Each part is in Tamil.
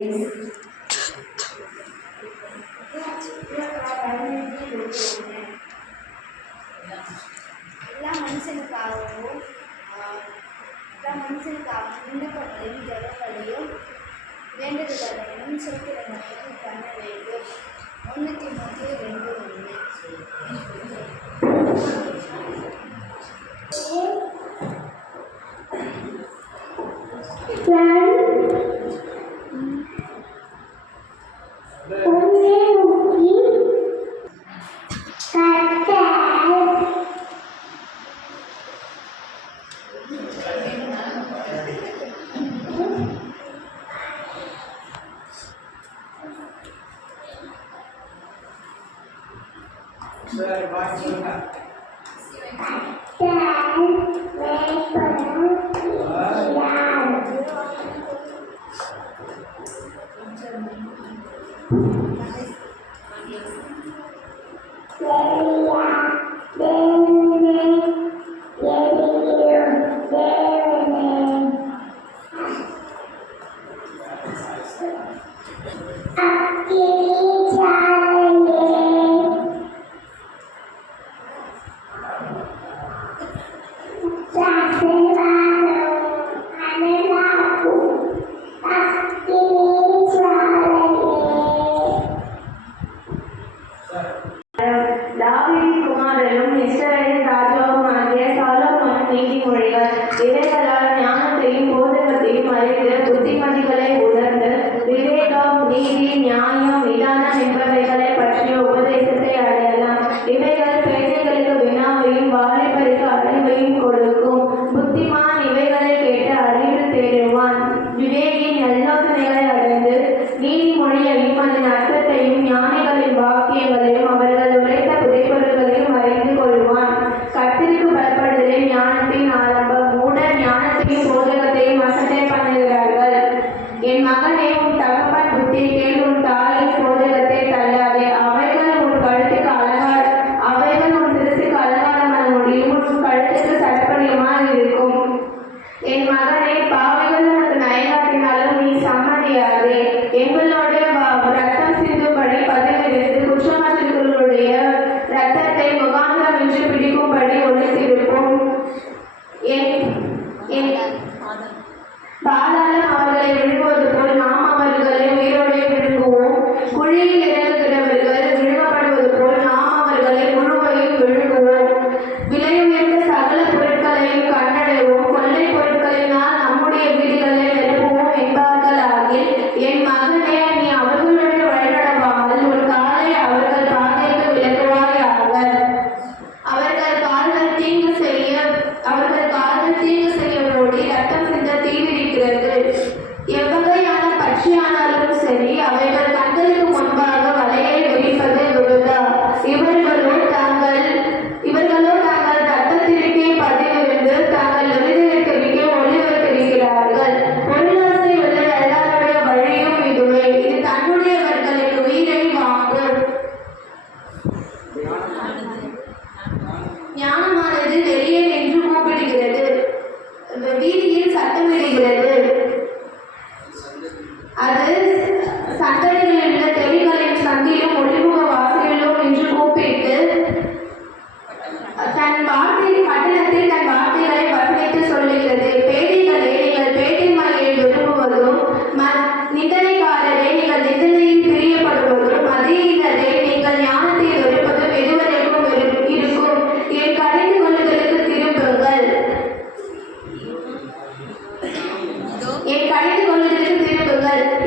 மனுஷனுக்காகவும் விண்ணப்பங்களையும் ஜெபங்களையும் வேண்டுதல்களையும் சோத்திரங்களையும் பண்ண வேண்டும். 1 தீமோத்தேயு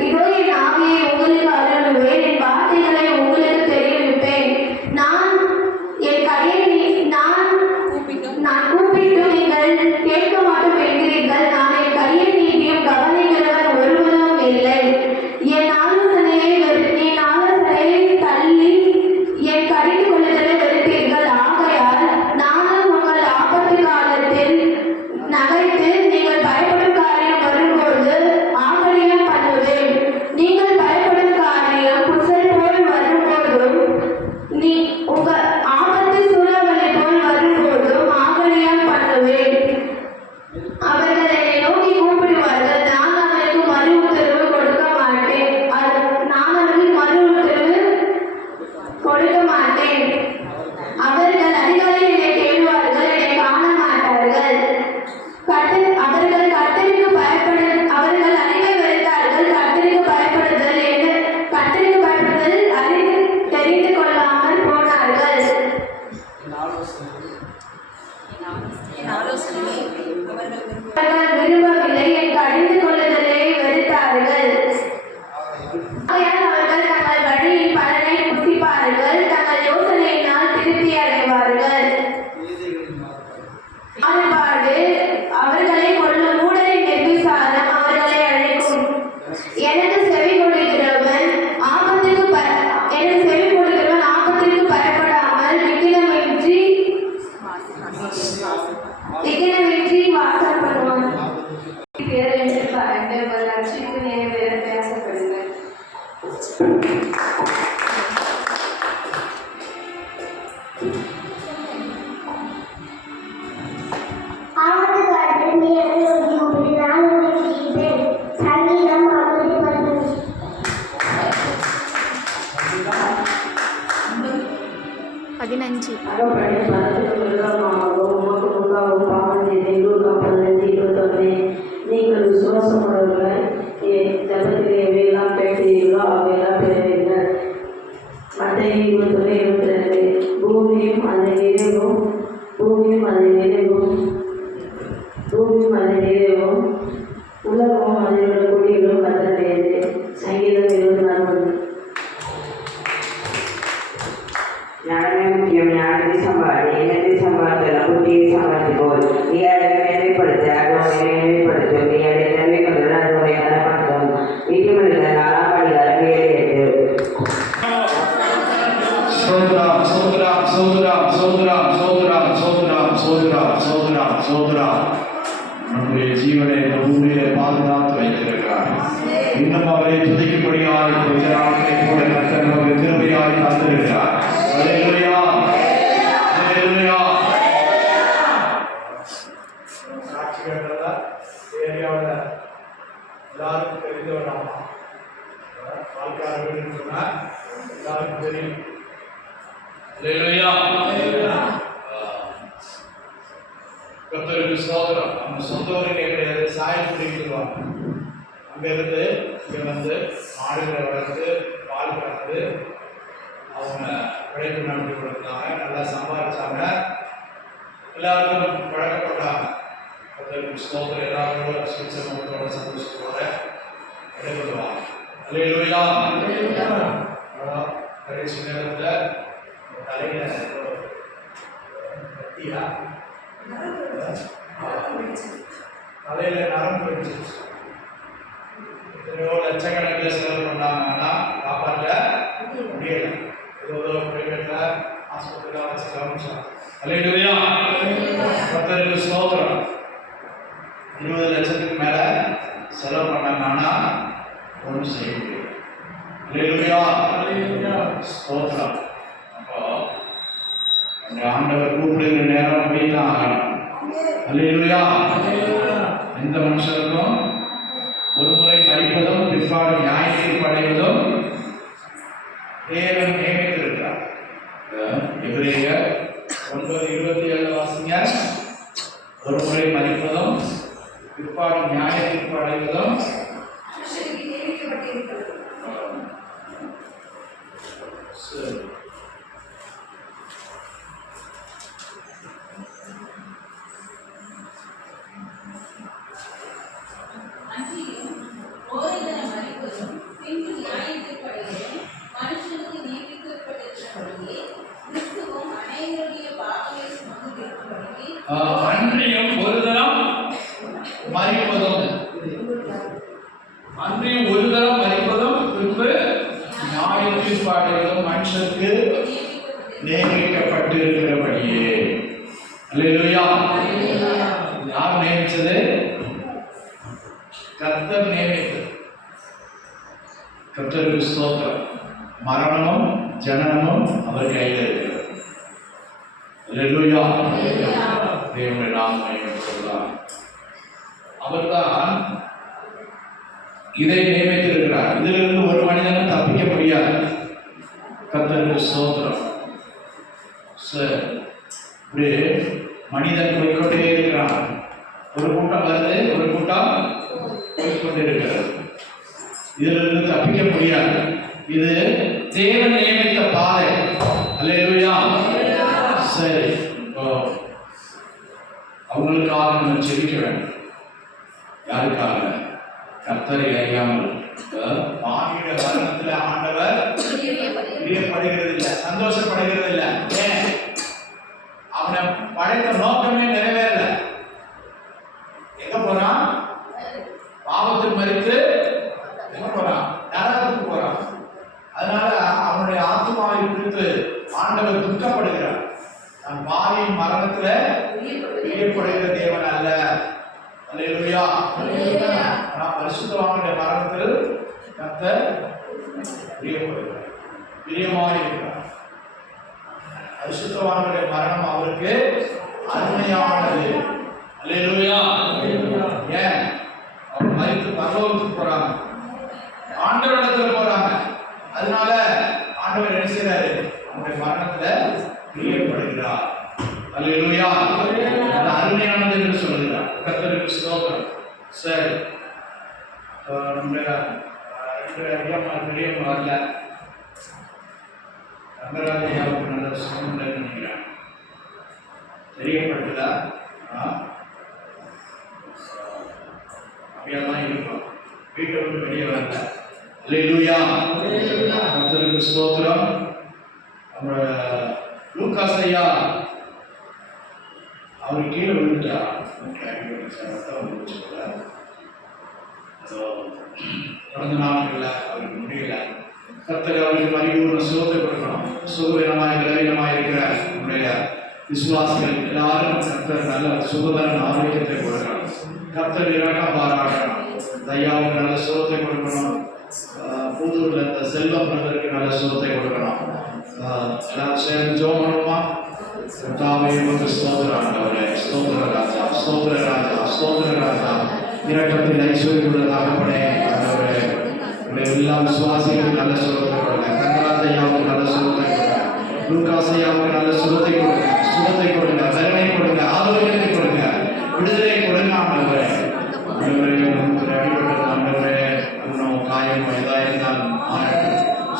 இதோ என் ஆவியை உங்களுக்கு பதினஞ்சு நீங்கள் விசுவாசமுள்ளவர்கள் ஜபத்திலே எவையெல்லாம் கேட்கிறீர்களோ அவையெல்லாம் பெறுவீர்கள். மத்தேயு 21:22. பூமியும் அதை நிறைவும் உலகமும் அதனுடைய குடிகளும் கர்த்தருடையது. சங்கீதம் 24:1. ஞானமே முக்கியம். ஞானத்தை சம்பாதி, இனத்தை சம்பாதித்தல் புத்தியை சம்பாதிப்போல். நீ அதை நினைவுபடுத்த, அது உன்னை நினைவுபடுத்தும். நீ அதை நினைவு கொண்டால் அது உன்னை கனப்படுத்தும். வீட்டுமனித 4ஆம் அதிகாரம் 7-8. சோதராம் சோதராம் சோதராம் சோதராம் சோதராம் சோதராம் சோதராம் சோதராம் சோதராம் நம்முடைய ஜீவனை இந்த பூமியிலே பாதுகாத்து வைத்திருக்கிறார். இன்னும் அவரை துதிக்கும்படியாய் கொஞ்ச நாட்களை கூட கர்த்தர் நமக்கு கிருபையாய் தந்திருக்கிறார். அல்லேலூயா, அல்லேலூயா. சாட்சிகள் ஏரியாவில் எல்லாருக்கும் தெரிஞ்சவர் அம்மா வாழ்க்கையாளர்கள் சொன்னால் எல்லாருக்கும் தெரியும். அல்லேலூயா. கர்த்தருக்கு ஸ்தோத்திரம். நம்ம சொந்த ஊருக்கு கிடையாது, சாயல்குடிக்கு சொல்லுவாங்க. அங்கிருந்து இங்கே வந்து மாடுகளை வளர்த்து பால் கறந்து அவங்க உழைப்பு நடத்தி கொடுத்தாங்க. நல்லா சம்பாதிச்சாங்க. எல்லாருக்கும் பழக்கப்பட்டாங்க. கர்த்தருக்கு ஸ்தோத்திரம். எல்லாரோட சுவிச்சமத்தோட சந்தோஷத்தோட இடைபெறுவாங்க. அல்லேலூயா. கடைசி நேரத்தில் தலையில கட்டியா தலையில நரம்பு வச்சிருச்சு. எத்தனையோ லட்சக்கணக்கில் செலவு பண்ணாங்கன்னா காப்பாற்ற முடியல. ஏதோ பிரைவேட்ல ஆஸ்பத்திரியில் வச்சு கவனிச்சாங்க. அல்லேலூயா. கர்த்தருக்கு ஸ்தோத்திரம். 20 லட்சத்துக்கு மேல செலவு பண்ணாங்கன்னா ஒன்றும் செய்ய முடியாது. அல்லேலூயா. ஸ்தோத்திரம். அப்போ அந்த ஆண்டவர் கூப்பிடுகிற நேரம் போய் தான் ஆகணும். அல்லேலூயா. எந்த மனுஷருக்கும் ஒரு முறை மரிப்பதும் பிற்பாடு நியாயத்தீர்ப்பு அடைவதும் தேவன் நியமித்திருக்கிறார். எபிரேயர் 9:27 வாசிங்க. ஒரு முறை மரிப்பதும் பிற்பாடு நியாயத்தீர்ப்பு அடைவதும் சரி. அன்றியும் ஒரு தரம் மரிப்பதும் பின்பு நியாய தீர்ப்பாடுகளும் மனுஷருக்கு நியமிக்கப்பட்டு இருக்கிறபடியே. அல்லேலூயா. யார் நியமிச்சது? கர்த்தர் நியமித்தது. கர்த்தருக்கு ஸ்தோத்திரம். மரணமும் ஜனனமும் அவர் கையில் இருக்கிறது. அல்லேலூயா. தேவனுடைய நாமம் மகிமைப்படலாம். அவர்தான் இதை நியமித்திருக்கிறார். இதிலிருந்து ஒரு மனிதனும் தப்பிக்க முடியாது. கர்த்தருக்கு ஸ்தோத்திரம். சரி, மனிதன் போய்கொண்டே இருக்கிறான். ஒரு கூட்டம் வருது, ஒரு கூட்டம் போய்கொண்டே இருக்கிறது. இதிலிருந்து தப்பிக்க முடியாது. இது தேவன் நியமித்த பாதை. அல்லேலூயா. சரி, அவங்களுக்காக நம்ம ஜெபிக்க வேண்டும். யாருக்காக? கர்த்தரை அறியாமல். பாவியோட மரணத்தில் ஆண்டவர் பிரியப்படுகிறது இல்லை, சந்தோஷப்படுகிறது இல்லை. ஏன்? அவனை படைத்த நோக்கமே நிறைவேறல. எங்க போறான்? பாவத்தில் மரித்து எங்க போறான்? நரகத்துக்கு போறான். அதனால அவனுடைய ஆத்மாவை குறித்து ஆண்டவர் துக்கப்படுகிறார். நான் பாவியின் மரணத்துல பிரியப்படுகிற தேவன் அல்ல. அல்லேலூயா. ஆனால் பரிசுத்தவானுடைய மரணத்தில் கர்த்தர் கர்த்தர் பிரியப்படுகிறார், பிரியமாயிருக்கிறார். பரிசுத்தவான்களுடைய மரணம் அவருக்கு அருமையானது. அல்லேலூயா. ஏன் அவர் மரித்து பரலோகத்துக்கு போறாங்க, ஆண்டவரிடத்துல போறாங்க. அதனால ஆண்டவர் என்ன செய்யறாரு? அவருடைய மரணத்துல பிரியப்படுகிறார். அல்லேலூயா. அது அருமையானது என்று சொல்லுகிறார். கர்த்தருக்கு ஸ்தோத்திரம். சரி, நம்முடைய பெரியம்மா வரல, ரங்கராஜ ஐயாவுக்கு நல்ல சுகம் நினைக்கிறேன், தெரியப்பட்டதா? அப்படியெல்லாம் இருக்கும், வீட்டை விட்டு வெளியே வரல. அல்லேலூயா. கர்த்தருக்கு ஸ்தோத்திரம். நம்ம லூக்காஸ் ஐயா அவர் கீழே விழுந்துட்டார். கடந்த நாட்களில் அவருக்கு முடியல. கர்த்தர் அவருக்கு பரிபூர்ண சுகத்தை கொடுக்கணும். சுகவீனமாய் பலவீனமாய் இருக்கிற நம்முடைய விசுவாசிகள் எல்லாரும் கர்த்தர் நல்ல சுகதரன் ஆரோக்கியத்தை கொடுக்கணும். கர்த்தர் இரக்கம் பாராட்டணும். ஐயாவுக்கு நல்ல சுகத்தை கொடுக்கணும். புதூர்ல இந்த செல்வம் பிரதருக்கு நல்ல சுகத்தை கொடுக்கணும். எல்லாரும் சேர்ந்து ஜெபம் பண்ணுவோமா? கர்த்தாவே உமக்கு ஸ்தோத்திரம் ஆண்டவரே. ஸ்தோத்திர ராஜா, ஸ்தோத்திர ராஜா, ஸ்தோத்திர ராஜா. இரக்கத்தில் ஐஸ்வர்யமுள்ள தகப்பனே ஆண்டவரே, எல்லா விசுவாசிகளுக்கு நல்ல சுகத்தை கொடுங்க. கங்கராஜ் ஐயாவுக்கு நல்ல சுகத்தை கொடுங்க. லூக்காஸ் ஐயாவுக்கு நல்ல சுகத்தை கொடுங்க. சுகத்தை கொடுங்க, பலனை கொடுங்க, ஆரோக்கியத்தை கொடுங்க, விடுதலை கொடுங்க ஆண்டவரே. அடிபட்டது ஆண்டவரே, இன்னும் காயம் எதா இருந்தாலும்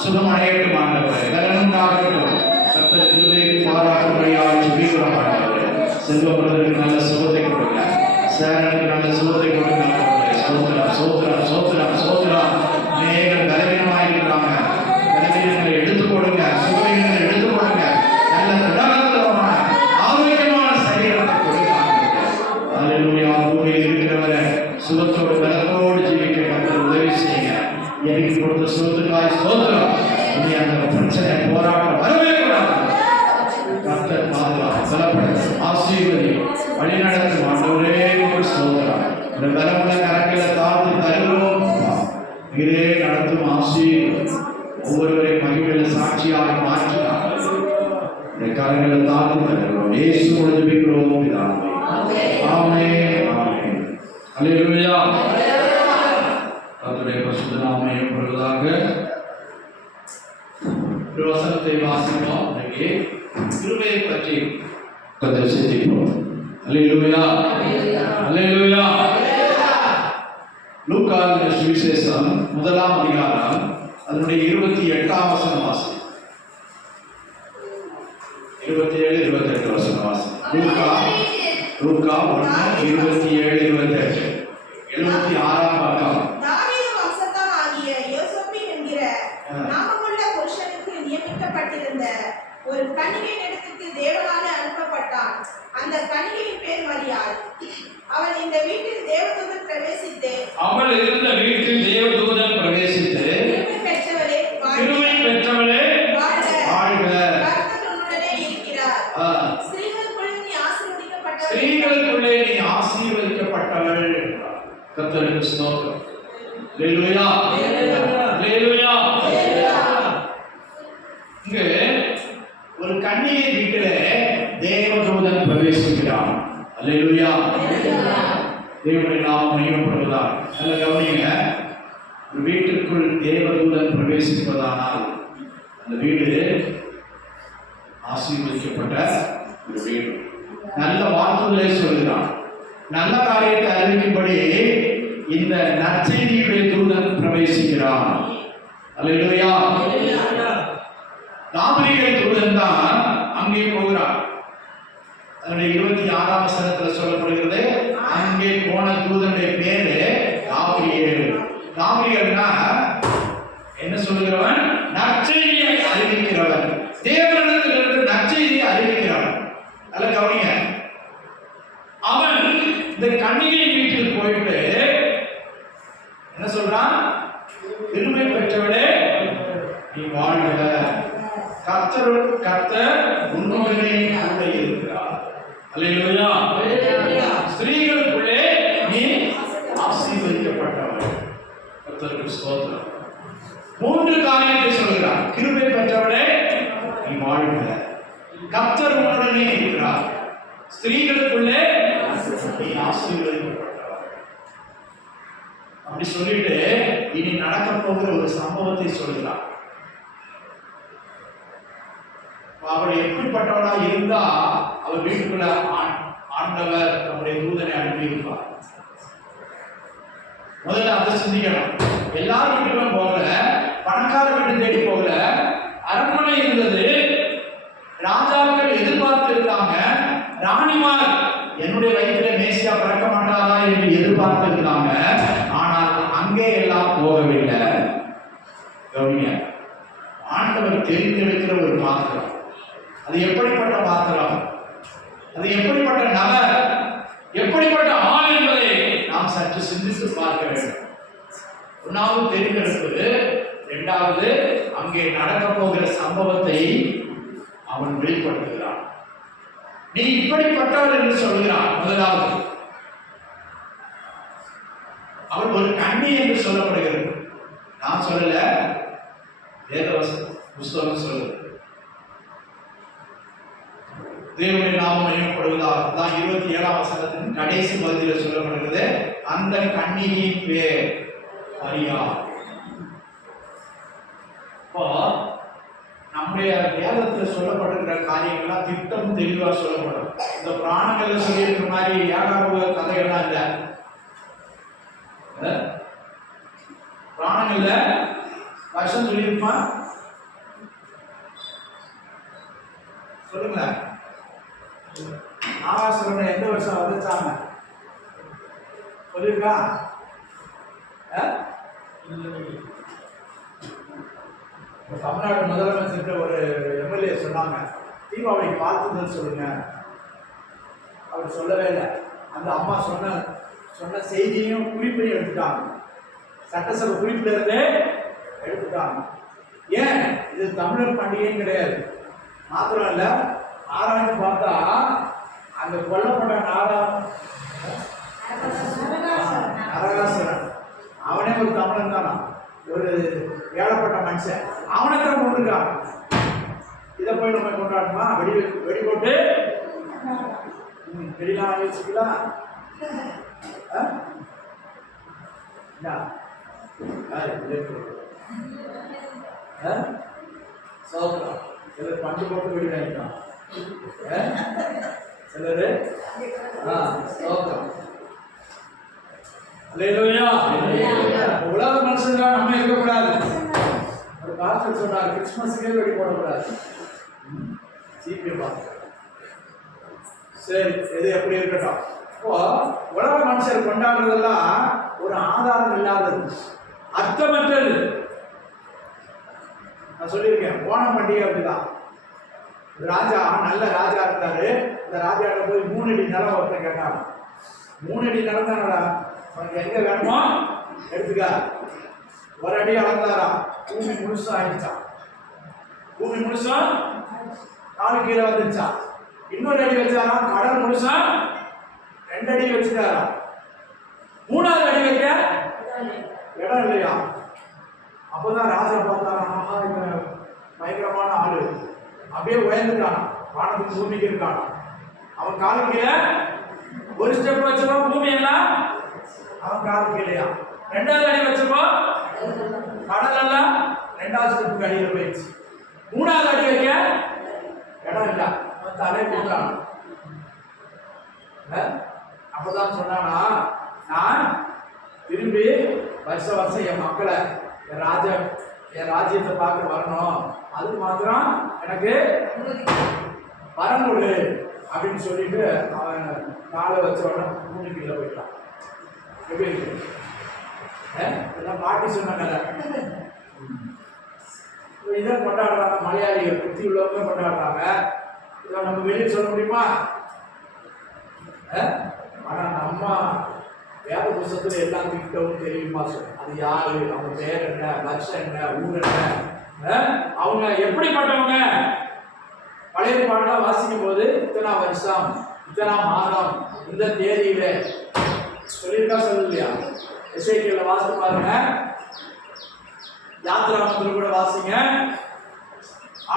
சுகம் அடையட்டும் ஆண்டவரே. பலனும் ஆகட்டும். சத்த திருவேக்கு பாராட்டுறையாச்சு வீரம் ஆண்டவரே. செல்வப்படுவதற்கு நல்ல சுகத்தை கொடுங்க. சேரனுக்கு நல்ல சுகத்தை கொடுங்க ஆண்டவரே. சோத்திரம் சோத்திரம் சோத்திரம் சோத்திரம். அநேகர் பலவீனமாயிருக்கிறாங்க. பலவீனங்களை எடுத்துக் கொடுங்க, சுகவீனங்களை எடுத்துக் கொடுங்க. நல்ல திடகாத்திரமான ஆரோக்கியமான சரீரத்தை கொடுங்க. அல்லேலூயா. பூமியில் இருக்கிறவரை சுகத்தோடு பலத்தோடு ஜீவிக்க கர்த்தர் உதவி செய்யுங்க. எனக்கு கொடுத்த சுகத்துக்காய் ஸ்தோத்திரம். இனி அந்த பிரச்சனை போராட்டம் வரவே கூடாது. கர்த்தர் பாதுகாப்பு பலப்படுத்த ஆசீர்வதி வழிநடத்தும் ஆண்டவரே ஒரு ஸ்தோத்திரம். இந்த பலமுள்ள கரங்களை தாழ்ந்து தருகிறோம். இதே நடத்தும் ஆசீர்வதி ஒவ்வொருவரை மகிமையில சாட்சியாக மாற்றினார். இந்த கரங்களை தாழ்ந்து தருகிறோம். இயேசு ஜெபிக்கிறோம் பிதாவே. ஆமென் ஆமென். அல்லேலூயா. கர்த்தருடைய பரிசுத்த நாமம் மகிமைப்படுவதாக. ஒரு வசனத்தை வாசிப்போம். இன்னைக்கு கிருபையை பற்றி கொஞ்சம் சிந்திப்போம். அல்லேலூயா. அல்லேலூயா. லூக்காவின் சுவிசேஷம் 1ஆம் அதிகாரம் அதனுடைய 28ஆம் வசனம் வாசி. 27 28 வசனம் வாசி. லூக்கா 1:27 28 76ஆம் பக்கம். தாவீது வம்சத்தானாகிய யோசேப்பு என்கிற நாமமுள்ள புருஷனுக்கு நியமிக்கப்பட்டிருந்த ஒரு கன்னிகையினிடத்துக்கு தேவனாலே அனுப்பப்பட்டான். அந்த கன்னிகையின் பேர் மரியாள். அவள் இந்த வீட்டில் தேவதூதன் பிரவேசித்து கிருபை பெற்றவளே வாழ்க, கர்த்தர் உன்னுடனே இருக்கிறார். ஸ்திரீகளுக்குள்ளே நீ ஆசீர்வதிக்கப்பட்டவள். கர்த்தருக்கு ஸ்தோத்திரம். அல்லேலூயா. அல்லேலூயா. இங்கே ஒரு கன்னிகை வீட்டிலே தேவதூதன் பிரவேசிக்கிறான். அல்லேலூயா. தேவனுடைய நாமம் மகிமைப்படுவதாக. நல்ல கவனிங்க. ஒரு வீட்டிற்குள் தேவதூதன் பிரவேசிப்பதானால் அந்த வீடு ஆசீர்வதிக்கப்பட்ட ஒரு வீடு. நல்ல வாக்குகளை சொல்கிறான். நல்ல காரியத்தை அறிவிக்கும்படி இந்த நற்செய்தியுடைய தூதன் பிரவேசிக்கிறான். அல்லேலூயா. காபிரியேல் தூதன் தான் அங்கே போகிறான். அதனுடைய 26ஆம் வசனத்தில் சொல்லப்படுகிறது. அங்கே போன தூதனுடைய பேரு காபிரியேல். காபிரியேல்னா என்ன சொல்லுகிறவன்? நற்செய்தியை அறிவிக்கிறவன். தேவனிடத்திலிருந்து நற்செய்தியை அறிவிக்கிறவன். அல்ல கவனிங்க. அவன் இந்த கன்னிகை வீட்டுக்கு போயிட்டு என்ன சொல்றான்? பெருமை பெற்றவளே நீ வாழ்க, கர்த்தர் உன்னுடனே கூட இருக்கிறார். அல்லேலூயா. ஸ்திரீகளுக்குள்ளே நீ ஆசீர்வதிக்கப்பட்டவள். கர்த்தருக்கு ஸ்தோத்திரம். 3 காரியத்தை சொல்கிறார். கிருபை பெற்றவளே நீ வாழ்க, கர்த்தர் உன்னுடனே இருக்கிறார், ஸ்திரீகளுக்குள்ளே நீ ஆசீர்வதிக்கப்பட்டவர். அப்படி சொல்லிட்டு இனி நடக்க போகிற ஒரு சம்பவத்தை சொல்கிறார். அவள் எப்படிப்பட்டவளா இருந்தா அவள் வீட்டுக்குள்ள ஆண்டவர் நம்முடைய தூதனை அனுப்பியிருப்பார். முதல்ல அதை சிந்திக்கணும். எல்லாரும் வீட்டுக்கும் போகல, பணக்கார வீட்டு தேடி போகல, அரண்மனை இருந்தது, ராஜாக்கள் எதிர்பார்த்து இருந்தாங்க, ராணிமார் என்னுடைய வயிற்றில மேசியா பிறக்க மாட்டாரா என்று எதிர்பார்த்து இருந்தாங்க. ஆனால் அங்கே எல்லாம் போகவில்லை. கவனிங்க, ஆண்டவர் தெரிந்தெடுக்கிற ஒரு பாத்திரம். அது எப்படிப்பட்ட பாத்திரம், அது எப்படிப்பட்ட நபர், எப்படிப்பட்ட ஆள் என்பதை நாம் சற்று சிந்தித்து பார்க்க வேண்டும். ஒன்றாவது தெரிந்தெடுப்பது, இரண்டாவது அங்கே நடக்க போகிற சம்பவத்தை அவன் வெளிப்படுத்துகிறான். நீ இப்படிப்பட்டவர் என்று சொல்கிறான். முதலாவது அவள் ஒரு கண்ணி என்று சொல்லப்படுகிறது. நான் சொல்லல, வேதவசனம் புஸ்தகம் சொல்லுது. தேவனுடைய நாமம் மகிமைப்படுவதாக தான் 27ஆம் வசனத்தின் கடைசி பகுதியில் சொல்லப்படுகிறது. அந்த கன்னியின் பேர் மரியா. இப்போ நம்முடைய வேதத்தில் சொல்லப்பட்டிருக்கிற காரியங்கள்லாம் திட்டம் தெளிவா சொல்லப்படும். இந்த புராணங்கள்ல சொல்லியிருக்கிற மாதிரி ஏகார கதைகள்லாம் இல்லை. புராணங்கள்ல வருஷம் சொல்லியிருக்குமா? சொல்லுங்களேன். ஆகாசுரனை எந்த வருஷம் வந்துச்சாங்க சொல்லியிருக்கா? தமிழ்நாடு முதலமைச்சர் ஒரு எம்எல்ஏ சொன்னாங்க, தீபாவளி பார்த்துன்னு சொல்லுங்க. அவர் சொல்லவே இல்லை. அந்த அம்மா சொன்ன செய்தியும் குறிப்பையும் எடுத்துட்டாங்க. சட்டசபை குறிப்பில இருந்து எடுத்துட்டாங்க. ஏன்? இது தமிழர் பண்டிகையும் கிடையாது. மாத்திரம் இல்ல, ஆராய்ச்சி பார்த்தா அந்த கொல்லப்பட்ட நரகாசுரன் அவனே ஒரு தமிழன் தானா, ஒரு ஏழப்பட்ட மனுஷன். அவனை தான் கொண்டுருக்காங்க. இதை போய் நம்ம கொண்டாடணுமா? வெடி போட்டு வெடிலாம் வச்சுக்கலாம். சிலர் பண்டு போட்டு வெடி வாங்கிக்கலாம், சிலரு உலக மனுஷங்களா நம்ம இருக்கக்கூடாது. ஒரு பாஸ்டர் சொன்னார், கிறிஸ்துமஸுக்கே வெடி போடக்கூடாது. சீக்கிரம் சரி, எது எப்படி இருக்கட்டும். இப்போ உலக மனுஷர் கொண்டாடுறதெல்லாம் ஒரு ஆதாரம் இல்லாதது, அர்த்தமற்றது. நான் சொல்லியிருக்கேன், ஓணம் பண்டிகை அப்படிதான். ராஜா நல்ல ராஜா இருந்தாரு. இந்த ராஜாட்ட போய் 3 அடி நிலம் ஒருத்தன் கேட்டாங்க. 3 அடி நிலம் தானடா, உனக்கு எங்க வேணுமோ எடுத்துக்க. 1 அடி அளந்தாராம், பூமி முழுசும் ஆயிடுச்சான். பூமி முழுசும் காலு கீழே வந்துருச்சான். இன்னொரு அடி வச்சாராம், கடல் முழுசா 2 அடி வச்சுட்டாராம். 3வது அடி வைக்க இடம் இல்லையா? அப்போதான் ராஜா பார்த்தாராம், பயங்கரமான ஆளு, அப்படியே உயர்ந்துட்டான், வானத்துக்கு பூமிக்கு இருக்கான். அவன் காலு கீழே ஒரு ஸ்டெப் வச்சப்போ பூமி எல்லாம் அவன் காலு கீழேயா. 2வது அடி வச்சப்போ கடல் எல்லாம் 2வது ஸ்டெப்புக்கு அடியில் போயிடுச்சு. 3வது அடி வைக்க இடம் இல்லை, அவன் தலையை போட்டான். அப்பதான் சொன்னானா, நான் திரும்பி வருஷம் என் மக்களை என் ராஜ்யத்தை பார்க்க வரணும், அது மாத்திரம் எனக்கு வரம் கொடு அப்படின்னு சொல்லிட்டு அவன் காலை வச்ச உடனே பூமிக்குள்ள போயிட்டான். எப்படி இருக்கு? இதெல்லாம் பாட்டி சொன்ன கதை. இதை கொண்டாடுறாங்க மலையாளிகள், புத்தி உள்ளவங்க கொண்டாடுறாங்க. இதை நம்ம வெளியே சொல்ல முடியுமா? ஆனா நம்ம வேத புத்தகத்துல எல்லாம் திட்டவும் தெரியுமா? அது யாரு, அவங்க பேர் என்ன, வருஷம் என்ன, ஊர் என்ன, அவங்க எப்படிப்பட்டவங்க. பழைய பாடலாம் வாசிக்கும் போது இத்தனா வருஷம், இத்தனா மாதம், இந்த தேதியில சொல்லியிருக்கா சொல்லலையா? எஸ்ஐக்கியில் வாசித்து பாருங்க. யாத்திராமத்தில் கூட வாசிங்க.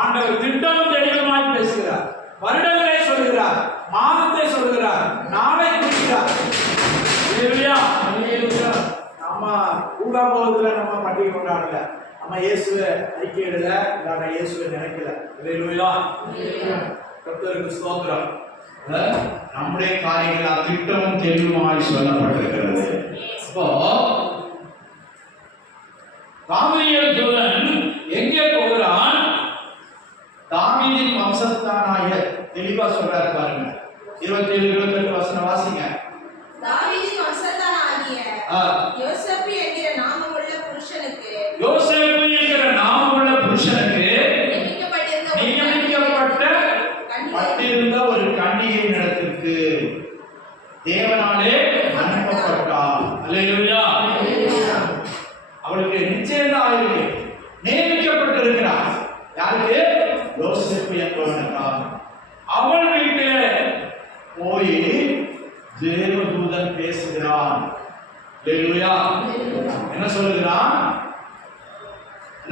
ஆண்டவர் திட்டமும் தெளிவுமாய் பேசுகிறார். வருடங்களை சொல்கிறார், மாதத்தை சொல்கிறார், நாளை குறிக்கிறார். நம்ம ஊடாபோகத்துல நம்ம பண்டிகை கொண்டாடல, நம்ம இயேசுவை அறிக்கையிடல, இல்ல இயேசுவை நினைக்கல. கர்த்தருக்கு ஸ்தோத்திரம். நம்முடைய காரியங்கள் திட்டமும் தெளிவுமாய் சொல்லப்பட்டிருக்கிறது. இப்போ காமிரியல் தூதன் எங்கே போகிறான்? தாவீதின் வம்சத்தானாய தெளிவா சொல்றாரு பாருங்க. 27 28 வசனம் வாசிங்க. தாவீதின் வம்சத்தானாகிய யோசேப்பு என்கிற நாமமுள்ள புருஷனுக்கு நியமிக்கப்பட்டிருந்த ஒரு கன்னிகை இடத்திற்கு தேவனாலே அனுப்பப்பட்டார். அல்லேலூயா. அவளுக்கு நிச்சயம் ஆயிருக்கு, நியமிக்கப்பட்டிருக்கிறார். யாருக்கு? யோசேப்பு என்பவனுக்காக. அவள் வீட்டிலே போய் தேவதூதன் பேசுகிறான். அல்லேலூயா. என்ன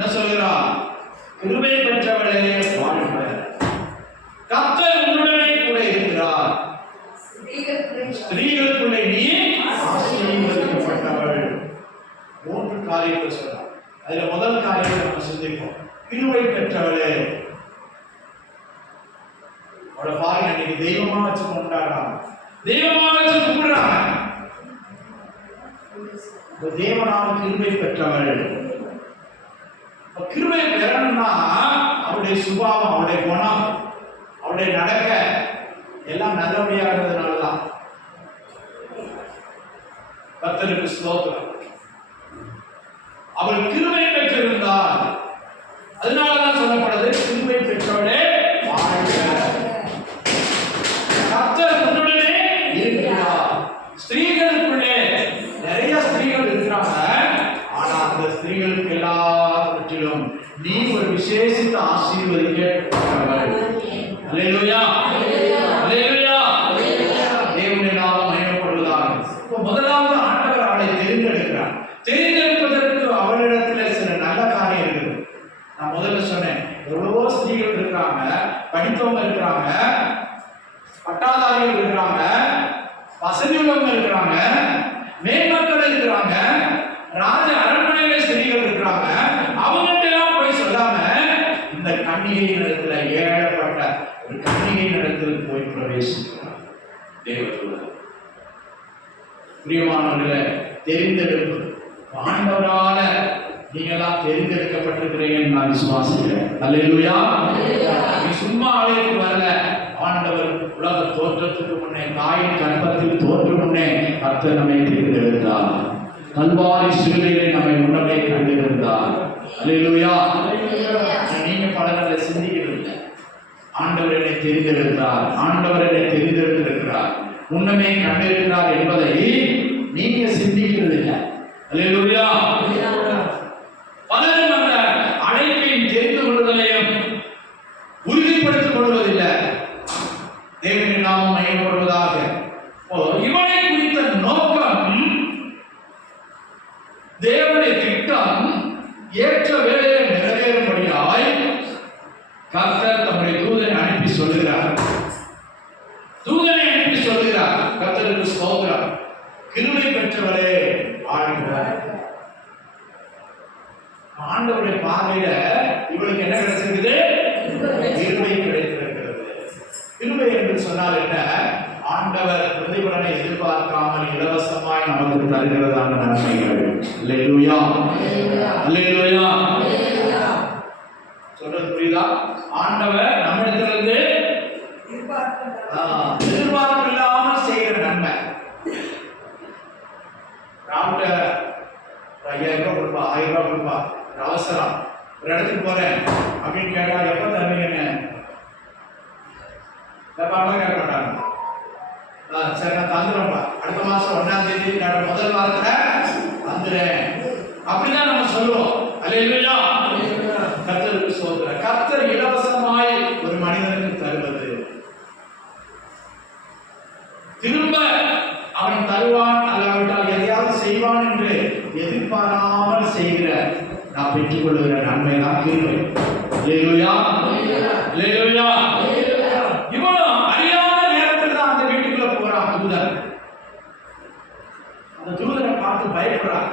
சொல்லுகிறான்? கிருபை பெற்றவளே வாழ்க, கர்த்தர் உன்னுடனே கூட இருக்கிறார், ஸ்திரீகளுக்குள்ளே நீ ஆசீர்வதிக்கப்பட்டவள். 3 காரியத்தை சொல்றார். அதுல முதல் காரியத்தை நம்ம சிந்திப்போம். கிருபை பெற்றவளே. அவளை பாருங்க, இன்னைக்கு தெய்வமா வச்சு கொண்டாடுறாங்க, தெய்வமா வச்சு கும்பிடுறாங்க. தேவனான கிருபை பெற்றவள். கிருபை பெறணும்னா அவருடைய சுபாவம், அவருடைய குணம், அவருடைய நடக்க எல்லாம் நல்லபடியா இருந்ததுனாலதான். கர்த்தருக்கு ஸ்தோத்திரம். அவள் கிருபை பெற்றிருந்தாள், அதனாலதான் சொல்லப்படுது கிருபை பெற்றவளே வாழ்க, கர்த்தர் உன்னுடனே இருக்கிறார். ஸ்திரீகளுக்குள்ளே நிறைய ஸ்திரீகள் இருக்கிறாங்க, ஆனா அந்த ஸ்திரீகளுக்கு எல்லாவற்றிலும் நீ ஒரு விசேஷித்த ஆசீர்வதிக்கப்பட்டவள். அல்லேலூயா, அல்லேலூயா. தேவனுடைய நாமம் மகிமைப்படுவதாக. இப்போ முதலாவது ஆண்டவர் அவளை தெரிந்தெடுக்கிறார். தெரிந்தெடுப்பதற்கு அவளிடத்தில் சில நல்ல காரியம் இருக்குது. நான் முதல்ல சொன்னேன், எவ்வளவோ ஸ்திரீகள் இருக்கிறாங்க, படித்தவங்க இருக்கிறாங்க, பட்டாதாரிகள் இருக்கிறாங்க, வசதி உள்ளவங்க இருக்கிறாங்க, மேன்மக்கள் இருக்கிறாங்க, ராஜ அரண்மனையில ஸ்திரீகள் இருக்கிறாங்க. அவங்கள்ட்ட எல்லாம் போய் சொல்லாம இந்த கன்னிகை இடத்துல, ஏழப்பட்ட ஒரு கன்னிகை இடத்தில் போய் பிரவேசிக்கிறார் தேவதூதன். பிரியமானவர்களே, தெரிந்தெடுப்பு ஆண்டவரால நீங்களாம் தெரிந்தெடுக்கப்பட்டிருக்கிறீங்கன்னு நான் விசுவாசிக்கிறேன். அல்லேலூயா. நீ சும்மா ஆலயத்துக்கு வரல, ஆண்டவர் உலக தோற்றத்துக்கு முன்னே, தாயின் கர்ப்பத்தில் தோற்றும் முன்னே கர்த்தர் நம்மை தெரிந்தெடுத்தார். கல்வாரி சிலுவையிலே நம்மை முன்னமே கண்டிருந்தார். அல்லேலூயா. நீங்க பலங்களை சிந்திக்கிறதில்லை. ஆண்டவர் என்னை தெரிந்தெடுத்தார், ஆண்டவர் என்னை தெரிந்தெடுத்திருக்கிறார், முன்னமே கண்டிருக்கிறார் என்பதை நீங்க சிந்திக்கிறது இல்லை. அல்லேலூயா. பலரும் அந்த அழைப்பையும் தெரிந்து கொள்வதையும் உறுதிப்படுத்திக் கொள்வதில்லை. தேவனின் நாமம் மகிமைப்படுவதாக. இவனை குறித்த நோக்கம், தேவனுடைய திட்டம் ஏற்ற வேளையில் நிறைவேறும்படியாய் கர்த்தர் தம்முடைய தூதனை அனுப்பி சொல்லுகிறார். கர்த்தருக்கு ஸ்தோத்திரம். கிருபை பெற்றவரே வாழ்க. ஆண்டவருடைய பார்வையில இவளுக்கு என்ன கிடைச்சிருக்குது? கிருபை கிடைத்திருக்கிறது. கிருபை என்று சொன்னால் என்ன? ஆண்டவர் பிரதிபலனை எதிர்பார்க்காமல் இலவசமாய் நமக்கு தருகிறதான நன்மைகள். அல்லேலூயா, அல்லேலூயா. சொல்றது புரியுதா? ஆண்டவர் நம்மிடத்திலிருந்து எதிர்பார்ப்பு இல்லாமல் செய்கிற நன்மை. ராம்கிட்ட 5000 ரூபாய் கொடுப்பா, 1000 ரூபாய் கொடுப்பா, அவசரம், ஒரு இடத்துக்கு போறேன் அப்படின்னு கேட்டா எப்ப தருவீங்கன்னு கேட்க மாட்டாங்க. சரி, நான் தந்துடும்ப்பா, அடுத்த மாசம் 1ஆம் தேதி முதல் வாரத்துல வந்துடுறேன் அப்படிதான் நம்ம சொல்லுவோம். அல்லேலூயா. கர்த்தருக்கு ஸ்தோத்திரம். கர்த்தர் இலவசமாய் ஒரு மனிதனுக்கு தருவது, திரும்ப அவன் தருவான் அல்லாவிட்டால் எதையாவது செய்வான் என்று எதிர்பாராமல் செய்கிற நான் பெற்றுக் பெற்றுக்கொள்கிற நன்மை தான் கிருபை. அல்லேலூயா, அல்லேலூயா. இவனும் அறியாத நேரத்தில் தான் அந்த வீட்டுக்குள்ள போறான் தூதன். அந்த தூதனை பார்த்து பயப்படுறான்.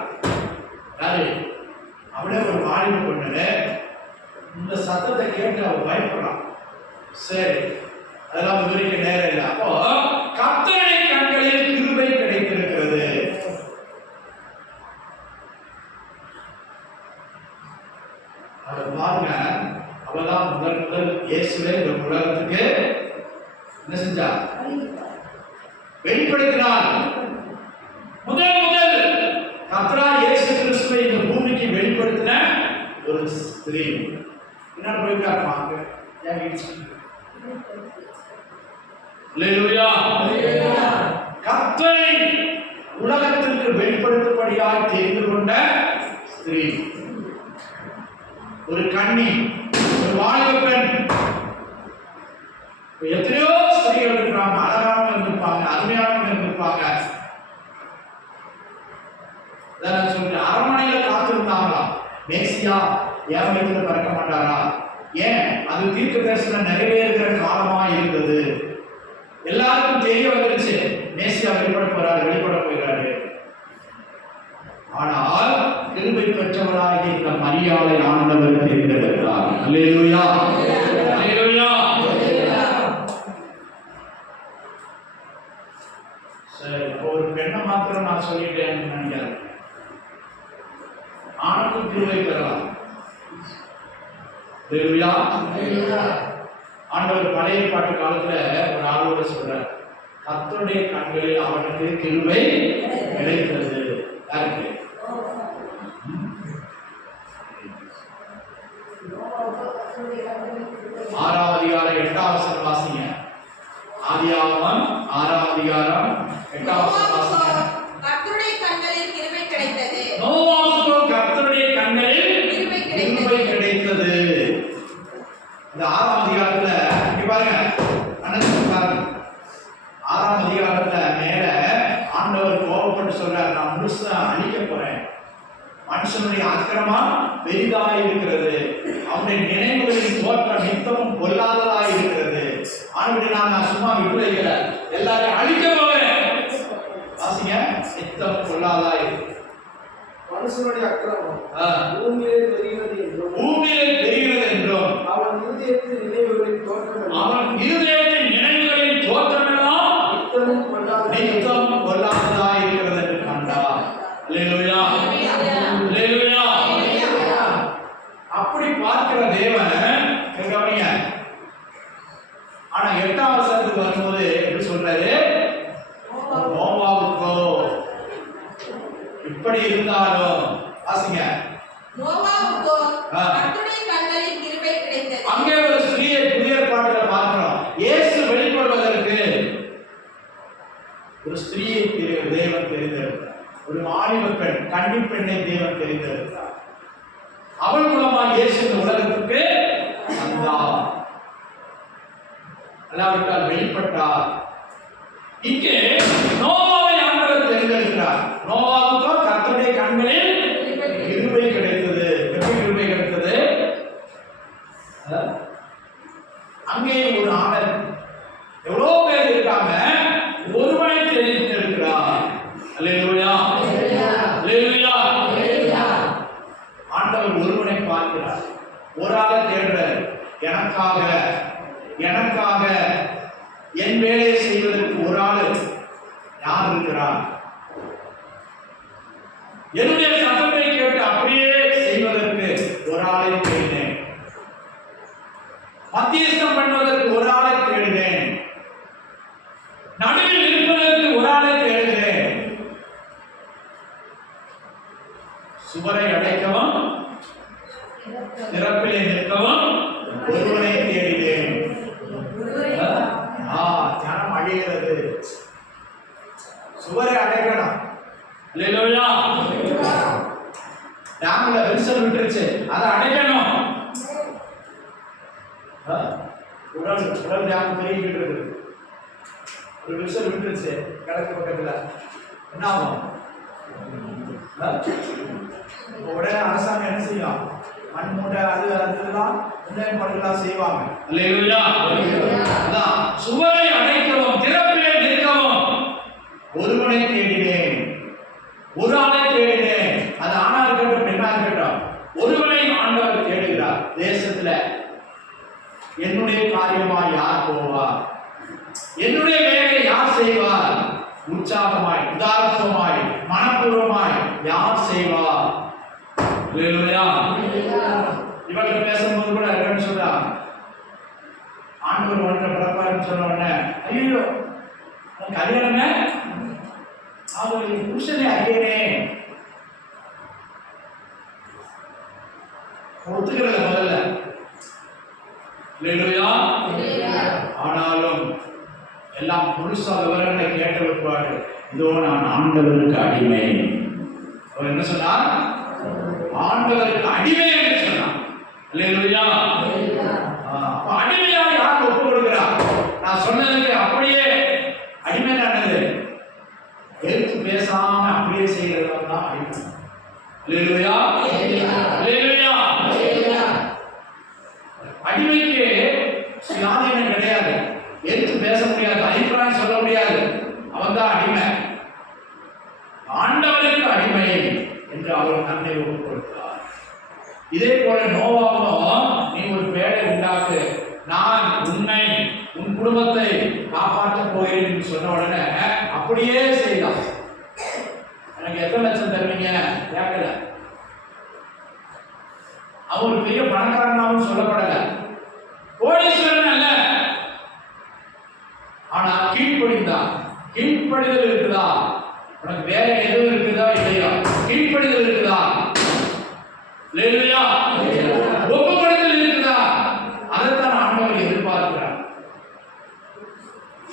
யாரு? அவளே ஒரு வாலிப பொண்ணு. இந்த சத்தத்தை கேட்டு அவள் பயப்படுறான். சரி, அதெல்லாம் விவரிக்க நேரம் இல்லை. அப்போ கர்த்தருடைய கண்களில் கிருபை கிடைத்திருக்கிறது. அதை பாருங்க, அவதான் முதல் இயேசுவே இந்த உலகத்துக்கு என்ன செஞ்சா? வெளிப்படுத்தினார். முதல் கர்த்தரா இயேசு கிறிஸ்துவை இந்த பூமிக்கு வெளிப்படுத்தின ஒரு ஸ்திரீ. என்ன போயிருக்காங்க? கர்த்தரை உலகத்திற்கு வெளிப்படுத்தும்படியாக தெரிந்து கொண்ட ஸ்திரீ, ஒரு கன்னி, ஒரு வாலிப பெண். எத்தனையோ ஸ்திரீகள் இருக்கிறாங்க. அழகானவங்க இருந்திருப்பாங்க, அருமையானவங்க இருந்திருப்பாங்க. சொல்றேன், அரண்மனையில காத்திருந்தாங்களாம். மேசியா என் வயிற்றுல பிறக்க மாட்டாரா? ஏன்? அது தீர்க்க தரிசனம் நிறைவேறுகிற காலமா இருந்தது. எல்லாருக்கும் தெரிய வந்துருச்சு, மேசியா வெளிப்பட போகிறாரு. ஆனால் கிருபை பெற்றவராகிய இந்த மரியாதை ஆண்டவர் தெரிந்தெடுத்தார். அல்லேலூயா, அல்லேலூயா. சரி, ஒரு பெண்ணை மாத்திரம் நான் சொல்லிட்டேன்னு நினைக்கிறேன். ஆணுக்கும் கிருபை பெறலாம். ஆண்டவர் பழைய பாட்டு காலத்துல ஒரு ஆளோட சொல்றார், கர்த்தருடைய கண்களில் அவனுக்கு கிருபை கிடைத்தது. யாருக்கு? ஆறாவது அதிகாரம் 8வது வசனம் வாசிங்க. ஆதியாகமம் 6வது அதிகாரம் 8வது வசனம் வாசிங்க. கர்த்தருடைய கண்களில் கிருபை கிடைத்தது. நோவாவுக்கு கர்த்தருடைய கண்களில் கிருபை கிடைத்தது. இந்த 6வது அதிகாரத்துல இங்க பாருங்க, பாருங்க, 6வது அதிகாரத்துல மேல ஆண்டவர் கோபப்பட்டு சொல்றார், நான் முழுசா அழிக்க போறேன். மனுஷனுடைய அக்கிரமம் பெரிதாக இருக்கிறது, அவனுடைய நினைவுகளின் தோற்றம் நித்தமும் பொல்லாததாக இருக்கிறது. ஆண்டவரே, நான் சும்மா விட்டுல எல்லாரையும் அழிக்க போறேன். வாசிங்க, நித்தம் பொல்லாதா இருக்கு. மனுஷனுடைய அக்கிரமம் பூமியிலே தெரிகிறது என்றும் அவன் இருதயத்தின் நினைவுகளின் தோற்றமெல்லாம் நித்தம் பொல்லாததா இருக்கிறது என்று கண்டார். அல்லேலூயா, அல்லேலூயா. அப்படி பார்க்கிற தேவன் கவனிங்க. ஆனா 8வது வசனத்துக்கு வரும்போது எப்படி சொல்றாரு? நோவாவுக்கோ இப்படி இருந்தாலும் வாசிங்க, நோவாவுக்கோ கர்த்தருடைய கண்களில் கிருபை கிடைத்தது. அங்கே ஒரு ஸ்திரீயை புதிய ஏற்பாட்டில பார்க்கிறோம். இயேசு வெளிப்படுவதற்கு ஒரு ஸ்திரீயை தேவன் தெரிந்தெடுத்தார். ஒரு வாலிப பெண், கன்னி பெண்ணை தேவன் தெரிந்தெடுத்தார். அவள் மூலமா இயேசு இந்த உலகத்துக்கு வந்தார். அல்லாவிட்டால் வெளிப்பட்டார். இங்கே நோவாவை ஆண்டவர் தெரிந்தெடுக்கிறார். நோவாவுக்கோ கர்த்தருடைய கண்களில் கிருபை கிடைத்தது. எப்படி கிருபை கிடைத்தது? அங்கே ஒரு ஆணர், எவ்வளவு பேர் இருக்காங்க, ஒருவனை தெரிந்தெடுக்கிறார். அல்லேலூயா, அல்லேலூயா. ஆண்டவர் ஒருவனை பார்க்கிறார், ஒரு ஆளை தேடுறார். எனக்காக என் வேலையை செய்வதற்கு ஒரு ஆளு யார் இருக்கிறார்? என்னுடைய சத்தத்தை கேட்டு அப்படியே செய்வதற்கு ஒரு ஆளை தேடினேன். மத்தியஸ்தம் பண்ணுவதற்கு ஒரு ஆளை தேடினேன். நடுவில் இருப்பதற்கு ஒரு ஆளை தேடினேன். சுவரை அடைக்கவும் திறப்பிலே நிற்கவும் ஒருவனை தேடினேன். தியானம் அழிகிறது. சுவரை அடைக்கணும். அல்லேலூயா. டேம்ல விரிசல் விட்டுருச்சு, அதை அடைக்கணும். உடல் டேம் பெருகிட்டு இருக்கு, ஒரு விரிசல் விட்டுருச்சு கிழக்கு பக்கத்துல, என்ன ஆகும்? உடனே அரசாங்கம் என்ன செய்யும்? மண் மூட்டை அது அதுலாம் முன்னேற்பாடுகளாக செய்வாங்க. அல்லேலூயா. அதான் சுவரை அடைக்கவும் திறப்பிலே நிற்கவும் ஒருவனை தேடினேன், ஒரு ஆளை தேடினேன். அது ஆணா இருக்கட்டும் பெண்ணா இருக்கட்டும், ஒருவனை ஆண்டவர் தேடுகிறார். தேசத்துல என்னுடைய காரியமாய் யார் போவார், என்னுடைய வேலையை யார் செய்வார், உற்சாகமாய் உதாரணமாய் மனப்பூர்வமாய் யார் செய்வார். அல்லேலூயா. இவர்கள் பேசும்போது கூட என்னன்னு சொல்றா, ஆண்டவர் ஒன்றை பிறப்பாருன்னு சொன்ன உடனே ஐயோ கல்யாணமே அவருடைய புருஷனே ஐயனே ஒத்துக்கிறத முதல்ல. அல்லேலூயா. ஆனாலும் எல்லாம் முழுசா விவரங்களை கேட்ட விற்பாடு, இதோ நான் ஆண்டவருக்கு அடிமை. அவர் என்ன சொன்னார்? ஆண்டவருக்கு அடிமை என்று சொன்னார். அல்லேலூயா. அடிமையா யார் ஒப்பு கொடுக்கிறார்? நான் சொன்னதுக்கு அப்படியே அடிமை நடந்தது, எடுத்து பேசாம அப்படியே செய்யறதுதான் தான் அடிமை. அல்லேலூயா. அல்லேலூயா. அடிமைக்கு சுயாதீனம் கிடையாது, எடுத்து பேச முடியாது, அபிப்பிராயம் சொல்ல முடியாது, அவன் தான் அடிமை. ஆண்டவருக்கு அடிமை என்று அவர் தன்னை ஒப்பு கொடுத்தார். இதே போல நோவாவும் நீ ஒரு பேடை உண்டாக்கு, நான் உன்னை உன் குடும்பத்தை காப்பாற்ற போகிறேன் என்று சொன்ன உடனே அப்படியே செய்தான். எனக்கு எத்தனை லட்சம் தருவீங்க கேட்கல. அவர் பெரிய பணக்காரனாவும் சொல்லப்படல, கோடீஸ்வரன் அல்ல. ஆனா கீழ்ப்படிந்தான். கீழ்ப்படிதல் இருக்குதா? உனக்கு வேற எதுவும் இருக்குதா இல்லையா? கீழ்ப்படிதல் இருக்குதா? அல்லேலூயா. ஒப்புக்கொடுத்தல் இருக்குதா? அதைத்தான் ஆண்டவர் எதிர்பார்க்கிறார்.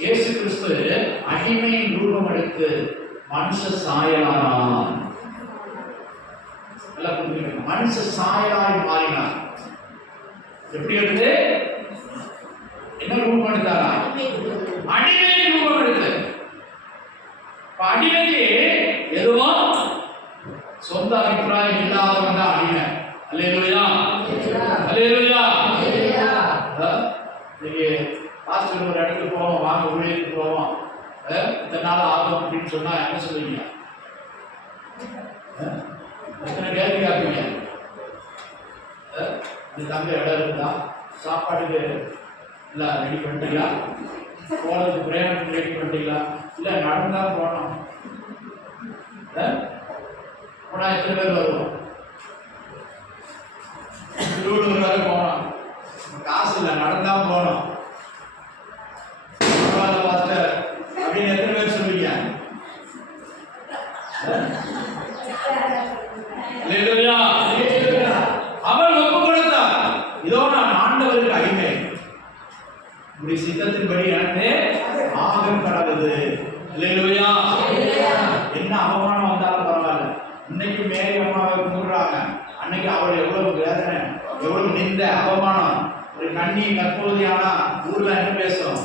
இயேசு கிறிஸ்து அடிமையின் ரூபம் எடுத்து மனுஷ சாயலானார். நல்லா புரிஞ்சுக்கணும், மனுஷ சாயலாய் மாறினார். எப்படி எடுத்து? என்ன ரூபம் எடுத்தாரா? அடிமையின் ரூபம் எடுத்து. அடிமைக்கு எதுவும் சொந்த அபிப்பிராயம் இல்லாதவன் தான் அடிமை. அல்லேலூயா. அல்லேலூயா. இன்னைக்கு பாஸ்டர் ஒரு இடத்துக்கு போவோம், வாங்க ஊழியருக்கு போவோம், இத்தனை நாள் ஆகும் அப்படின்னு சொன்னா என்ன சொல்லுவீங்க? எத்தனை கேள்வி கேட்பீங்க? இந்த தங்க இடம் இருந்தா சாப்பாடுக்கு இல்லை ரெடி பண்ணிட்டீங்களா, போகிறதுக்கு பிரயாணத்துக்கு ரெடி பண்ணிட்டீங்களா, இல்லை நடந்தா போனோம் போனால் எத்தனை பேர் வருவோம்? திருவள்ளூர் வரை போனோம், காசு இல்லை நடந்தா போனோம், பரவாயில்ல பாஸ்டர் அப்படின்னு எத்தனை பேர் சொல்லுவீங்க? அவன் ஒப்பு கொடுத்தார், இதோ நான் ஆண்டவருக்கு அடிமை, இப்படி சித்தத்தின்படி எனக்கு ஆகம் கடவுது. அல்லேலூயா. என்ன அவமானம் வந்தாலும் பரவாயில்ல. இன்னைக்கு மேரி அம்மாவை கும்பிடுறாங்க, அன்னைக்கு அவள் எவ்வளவு வேதனை, எவ்வளவு நிந்த அவமானம். ஒரு கண்ணி கற்போதியானா ஊர்ல என்ன பேசும்?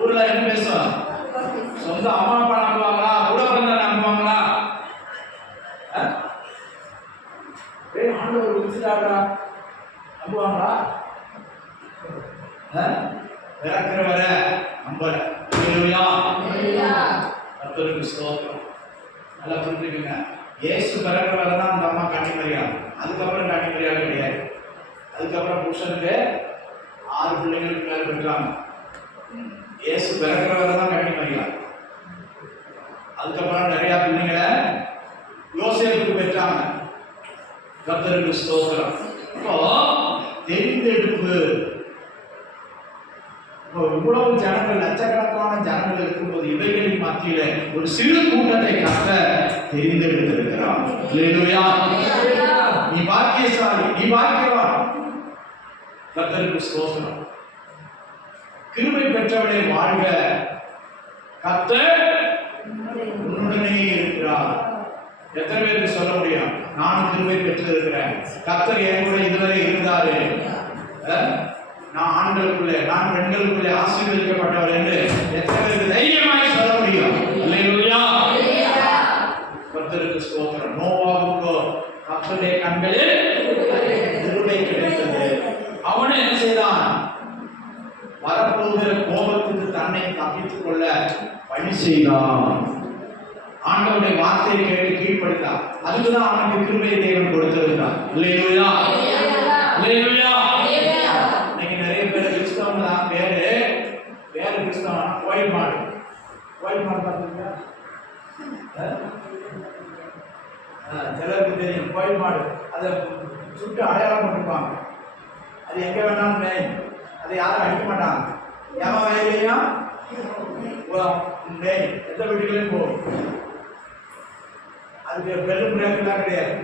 ஊர்ல என்ன பேசும்? சொந்த அம்மா அப்பா நம்புவாங்களா, கூட பிறந்த நம்புவாங்களா? ஆண்டவர் விழிச்சுட்டாரா நம்புவாங்களா? பிறக்கிற வர நம்பல. கர்த்தருக்கு ஸ்தோத்திரம். நல்லா புரிஞ்சுக்கங்க, இயேசு பிறக்கிற வரை தான் அந்த அம்மா கன்னிமரியாள். அதுக்கப்புறம் கன்னிமரியாள் கிடையாது. அதுக்கப்புறம் புருஷனுக்கு 6 பிள்ளைங்களுக்கு மேல பெற்றாங்க. இயேசு பிறக்கிற வரை தான் கன்னிமரியாள். அதுக்கப்புறம் நிறைய பிள்ளைங்களை யோசேப்புக்கு பெற்றாங்க. கர்த்தருக்கு ஸ்தோத்திரம். இப்போ தெரிந்தெடுப்பு, இவ்வளவு ஜனங்கள், லட்சக்கணக்கான ஜனங்கள் இருக்கும்போது இவைகளின் மத்தியில ஒரு சிறு கூட்டத்தை கர்த்தர் தெரிந்தெடுத்திருக்கிறார். அல்லேலூயா. நீ பாக்கியசாலி, நீ பாக்கியவான். கர்த்தருக்கு ஸ்தோத்திரம். கிருபை பெற்றவளை வாழ்க, கர்த்தர் உன்னுடனே இருக்கிறார். எத்தனை பேருக்கு சொல்ல முடியும்? நானும் கிருபை பெற்று இருக்கிறேன், கர்த்தர் என் கூட இதுவரை இருந்தாரு, நான் ஆண்களுக்குள்ளே நான் பெண்களுக்குள்ளே ஆசீர்வதிக்கப்பட்டவர் என்று எத்தனை பேருக்கு தைரியமாய் சொல்ல முடியும்? அல்லேலூயா. கர்த்தருக்கு ஸ்தோத்திரம். நோவாவுக்கு கர்த்தருடைய கண்களில் கிருபை கிடைத்தது. அவன் என்ன செய்தான்? வரப்போகிற கோபத்துக்கு தன்னை தப்பித்துக் கொள்ள வழி செய்தான். ஆண்டவருடைய வார்த்தையை கேட்டு கீழ்ப்படுத்தான். அதுக்குதான் அவனுக்கு கிருபை தேவன் கொடுத்திருந்தான். அல்லேலூயா, அல்லேலூயா. இன்னைக்கு நிறைய பேர் கிறிஸ்தவங்க தான் பேரு கிறிஸ்தவன். கோயில் மாடு பார்த்தீங்களா? சிலருக்கு தெரியும் கோயில் மாடு. அதை சுட்டு அடையாளம் பண்ணிருப்பாங்க. அது எங்க வேணாலும் மேயும். அதை யாரும் அடிக்க மாட்டாங்க. ஏமா வயலையும் மேயும் எந்த வீட்டுகளையும் போகும். அதுக்கு பெரும் பிரேக்கெல்லாம் கிடையாது.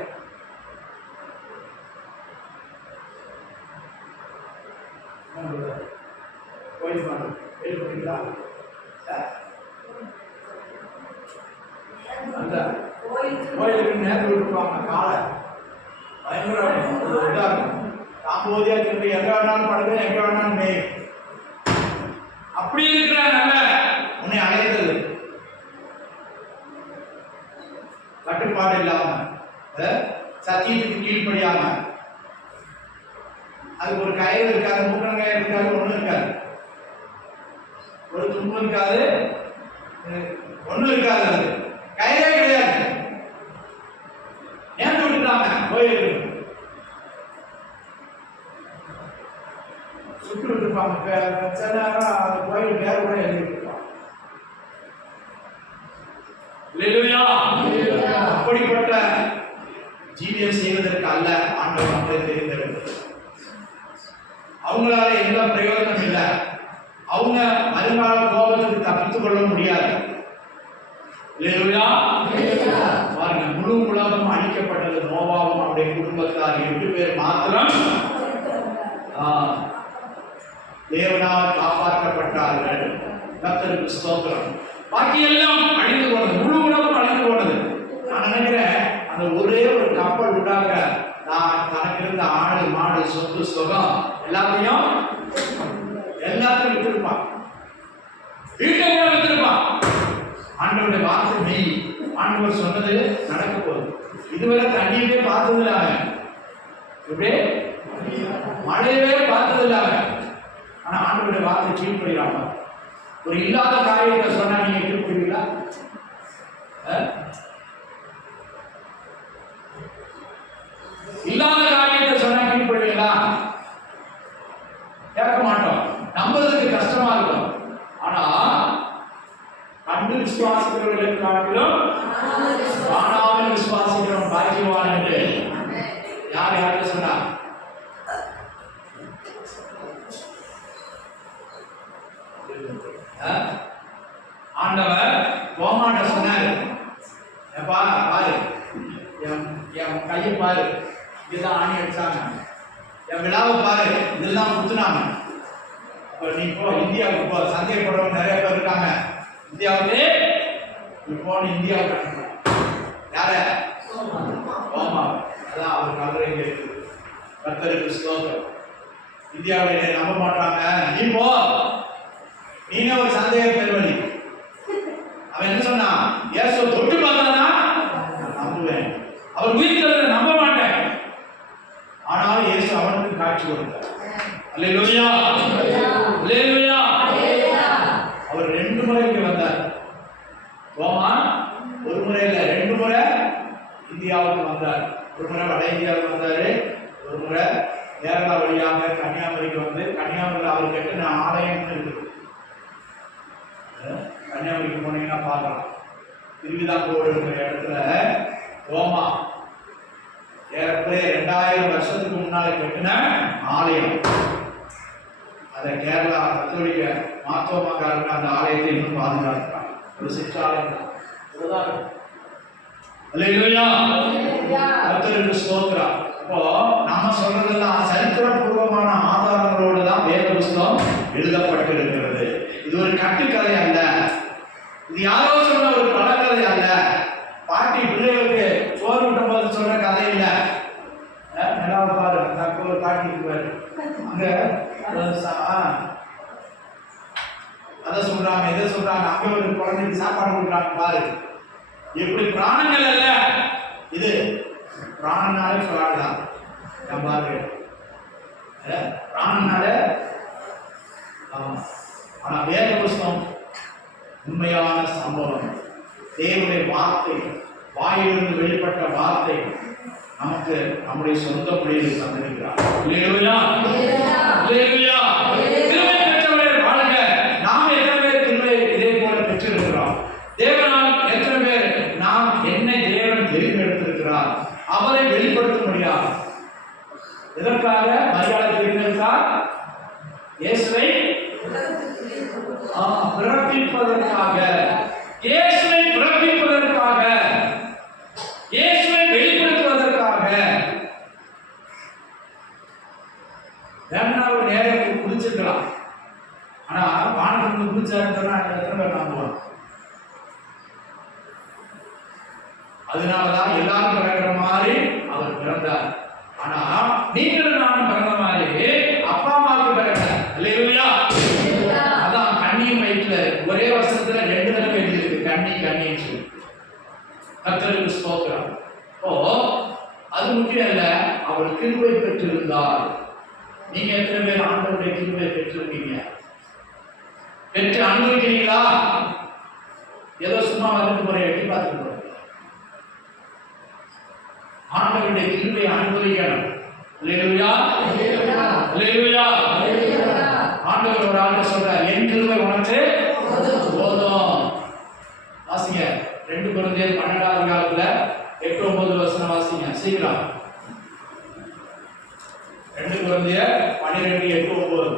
கோயில் மாடு கேள்விப்பட்டீங்களா? அந்த கோயிலுக்கு நேரத்தில் விட்டுருப்பாங்க. காலை பயங்கர இதாக இருக்கும். காம்போதியா திரும்பி எங்க வேணாலும் படுக்க, எங்க வேணாலும் மேயும். அப்படி இருக்கிற நல்ல உன்னை அழைத்தது கட்டுப்பாடு இல்லாம, சத்தியத்துக்கு கீழ்ப்படியாம, அதுக்கு ஒரு கயிறு இருக்காது, மூக்கணங்காயம் இருக்காது, ஒண்ணும் இருக்காது, ஒரு தும்பு இருக்காது, ஒண்ணும் இருக்காது. அது கயிறே கிடையாது. ஏன் விட்டுட்டாங்க? கோயிலுக்கு சுட்டு விட்டுருப்பாங்க. சில நேரம் அந்த கோயில் பேர் கூட எழுதிருப்பாங்க. அப்படிப்பட்ட ஜீவியம் செய்வதற்கு அல்ல ஆண்டவர் நம்மை தெரிந்தெடுத்தது. அவங்களால எந்த பிரயோஜனம் இல்லை. அவங்க வருங்கால கோபத்துக்கு தப்பித்துக் கொள்ள முடியாது. பாருங்க, முழு உலகம் அழிக்கப்பட்டது. நோவாவும் அவருடைய குடும்பத்தார் 8 பேர் மாத்திரம் தேவனால் காப்பாற்றப்பட்டார்கள். கர்த்தருக்கு ஸ்தோத்திரம். பாக்கி எல்லாம் அழிந்து போனது. முழு உலகம் அழிந்து போனது. நான் நினைக்கிறேன் அந்த ஒரே ஒரு கப்பல் உண்டாக நான் தனக்கு இருந்த ஆடு மாடு சொத்து சுகம் எல்லாத்தையும் வித்திருப்பான். வீட்டை கூட வித்திருப்பான். ஆண்டவருடைய வார்த்தை மெய். ஆண்டவர் சொன்னது நடக்க போகுது. இதுவரை தண்ணியவே பார்த்ததில்ல அவன். இப்படியே மழையவே பார்த்ததில்ல அவன். ஆனா ஆண்டவருடைய வார்த்தை கீழ்ப்படுகிறாங்க. ஒரு இல்லாத காரியத்தை சொன்னா நீங்க கீழ்ப்படுவீங்களா? இல்லாத காரியத்தை சொன்னா கீழ்ப்படுவீங்களா? கேட்க மாட்டோம். நம்புறதுக்கு கஷ்டமா இருக்கும். ஆனா கண்டு விசுவாசிக்கிறவர்களை காட்டிலும் காணாமல் விசுவாசிக்கிறவன் பாக்கியவான் என்று யாருக்கு சொன்னா? ஆண்டவர் கோமாட்ட சொன்னாரு, பாரு என் கையை பாரு, இதுதான் ஆணி அடிச்சாங்க. என் விழாவை பாரு, இதெல்லாம் குத்துனாங்க. அப்ப நீ போ, இந்தியாவுக்கு போ. சந்தேகப்படுறவங்க நிறைய பேர் இருக்காங்க. இந்தியாவுக்கு நீ போன இந்தியாவுக்கு யார கோமா, அதான் அவர் கல்லறைங்க இருக்கு. கர்த்தருக்கு ஸ்தோத்திரம். இந்தியாவில் நம்ப மாட்டாங்க. நீ போ, நீங்க ஒரு சந்தேக பெருவழி. அவன் என்ன சொன்னான்? இயேசு தொட்டு பார்த்தானா நம்புவேன், அவர் உயிர்த்ததை நம்ப மாட்டேன். ஆனாலும் இயேசு அவனுக்கு காட்சி கொடுத்தார். அல்லேலூயா, அல்லேலூயா. அவர் 2 முறை இங்க வந்தார். கோமா ஒரு முறை இல்ல, 2 முறை இந்தியாவுக்கு வந்தார். ஒரு முறை வட இந்தியாவுக்கு வந்தாரு, ஒரு முறை கேரளா வழியாக கன்னியாகுமரிக்கு வந்து கன்னியாகுமரியில் அவர் கட்டின ஆலயம் இருக்குது. கன்னியாகுமரிக்கு போனீங்கன்னா பார்க்கலாம். திருவிதாங்கோடு இருக்கிற இடத்துல ரோமா ஏறக்குறைய 2000 வருஷத்துக்கு முன்னால கட்டின ஆலயம். அதை கேரளா கத்தோலிக்க மாத்தோமாக்காரங்க அந்த ஆலயத்தை இன்னும் பாதுகாக்கிறாங்க. ஒரு சிற்றாலயம் தான். கர்த்தருக்கு ஸ்தோத்திரம். இப்போ நம்ம சொல்றதெல்லாம் சரித்திரபூர்வமான ஆதாரங்களோடு தான் வேத புஸ்தகம் எழுதப்பட்டிருக்கிறது. இது ஒரு கட்டுக்கதை அல்ல. இது யாரோ சொன்ன ஒரு பழக்கதை அல்ல. பாட்டி பிள்ளைகளுக்கு சோறு விட்டும் போது சொல்ற கதை இல்லை. நிலாவை பாரு, தக்க ஒரு பாட்டி இருப்பாரு அங்க, அதை சொல்றாங்க, இதை சொல்றாங்க. அங்க ஒரு குழந்தைக்கு சாப்பாடு கொடுக்குறாங்க பாரு. எப்படி பிராணங்கள் அல்ல, இது பிராணனாலே ஃப்ராட் தான். நான் பாருங்க பிராணனாலே ஆமாம். ஆனால் வேத புஸ்தகம் உண்மையான சம்பவம். தேவனுடைய வார்த்தை, வாயிலிருந்து வெளிப்பட்ட வார்த்தை நமக்கு நம்முடைய சொந்த மொழியில் தந்திருக்கிறார். அல்லேலூயா, அல்லேலூயா. கிருபை பெற்றவர்கள் வாழ்க. நாம் எத்தனை பேர் கிருபை இதே போல பெற்றிருக்கிறோம்? தேவனால் எத்தனை பேர் நாம் என்னை தேவன் தெரிந்தெடுத்திருக்கிறார், அவரை வெளிப்படுத்த முடியாது. எதற்காக மரியாதை தெரிந்திருக்கார்? இயேசுவை பிறப்பிப்பதற்காக, இயேசுவை பிறப்பிப்பதற்காக, இயேசுவை வெளிப்படுத்துவதற்காக. வேணா ஒரு நேரம் குதிச்சிருக்கலாம், ஆனா வானத்துக்கு குதிச்சாருன்னா எத்தனை பேர் நம்புவாங்க? அதனாலதான் எல்லாரும் பிறக்கிற மாதிரி அவர் பிறந்தார். ஆனா நீங்களும் நானும் பிறந்த மாதிரி அப்பா அம்மாவுக்கு பிறந்த. அல்லேலூயா. அதான் கண்ணியும் வயிற்றுல ஒரே வருஷத்துல 2 தடவை எழுதிருக்கு கண்ணி கண்ணின்னு சொல்லி. கர்த்தருக்கு ஸ்தோத்திரம். அது முக்கியம் இல்ல, அவர் கிருபை பெற்றிருந்தார். நீங்க எத்தனை பேர் ஆண்டவருடைய கிருபை பெற்றிருக்கீங்க? பெற்று அனுபவிக்கிறீங்களா? ஏதோ சும்மா வந்து முறை எட்டி பார்த்துட்டு போறீங்க. ஆண்டவருடைய கிருபையை அனுபவிக்கணும். அல்லேலூயா, அல்லேலூயா. ஆண்டவர் ஒரு ஆண்டு சொல்றார், என் கிருபை உனக்கு போதும். வாசிங்க 2 கொரிந்தியர் 12வது அதிகாரத்துல 8-9 வசனம் வாசிங்க சீக்கிரம். 2 கொரிந்தியர் 12:8-9.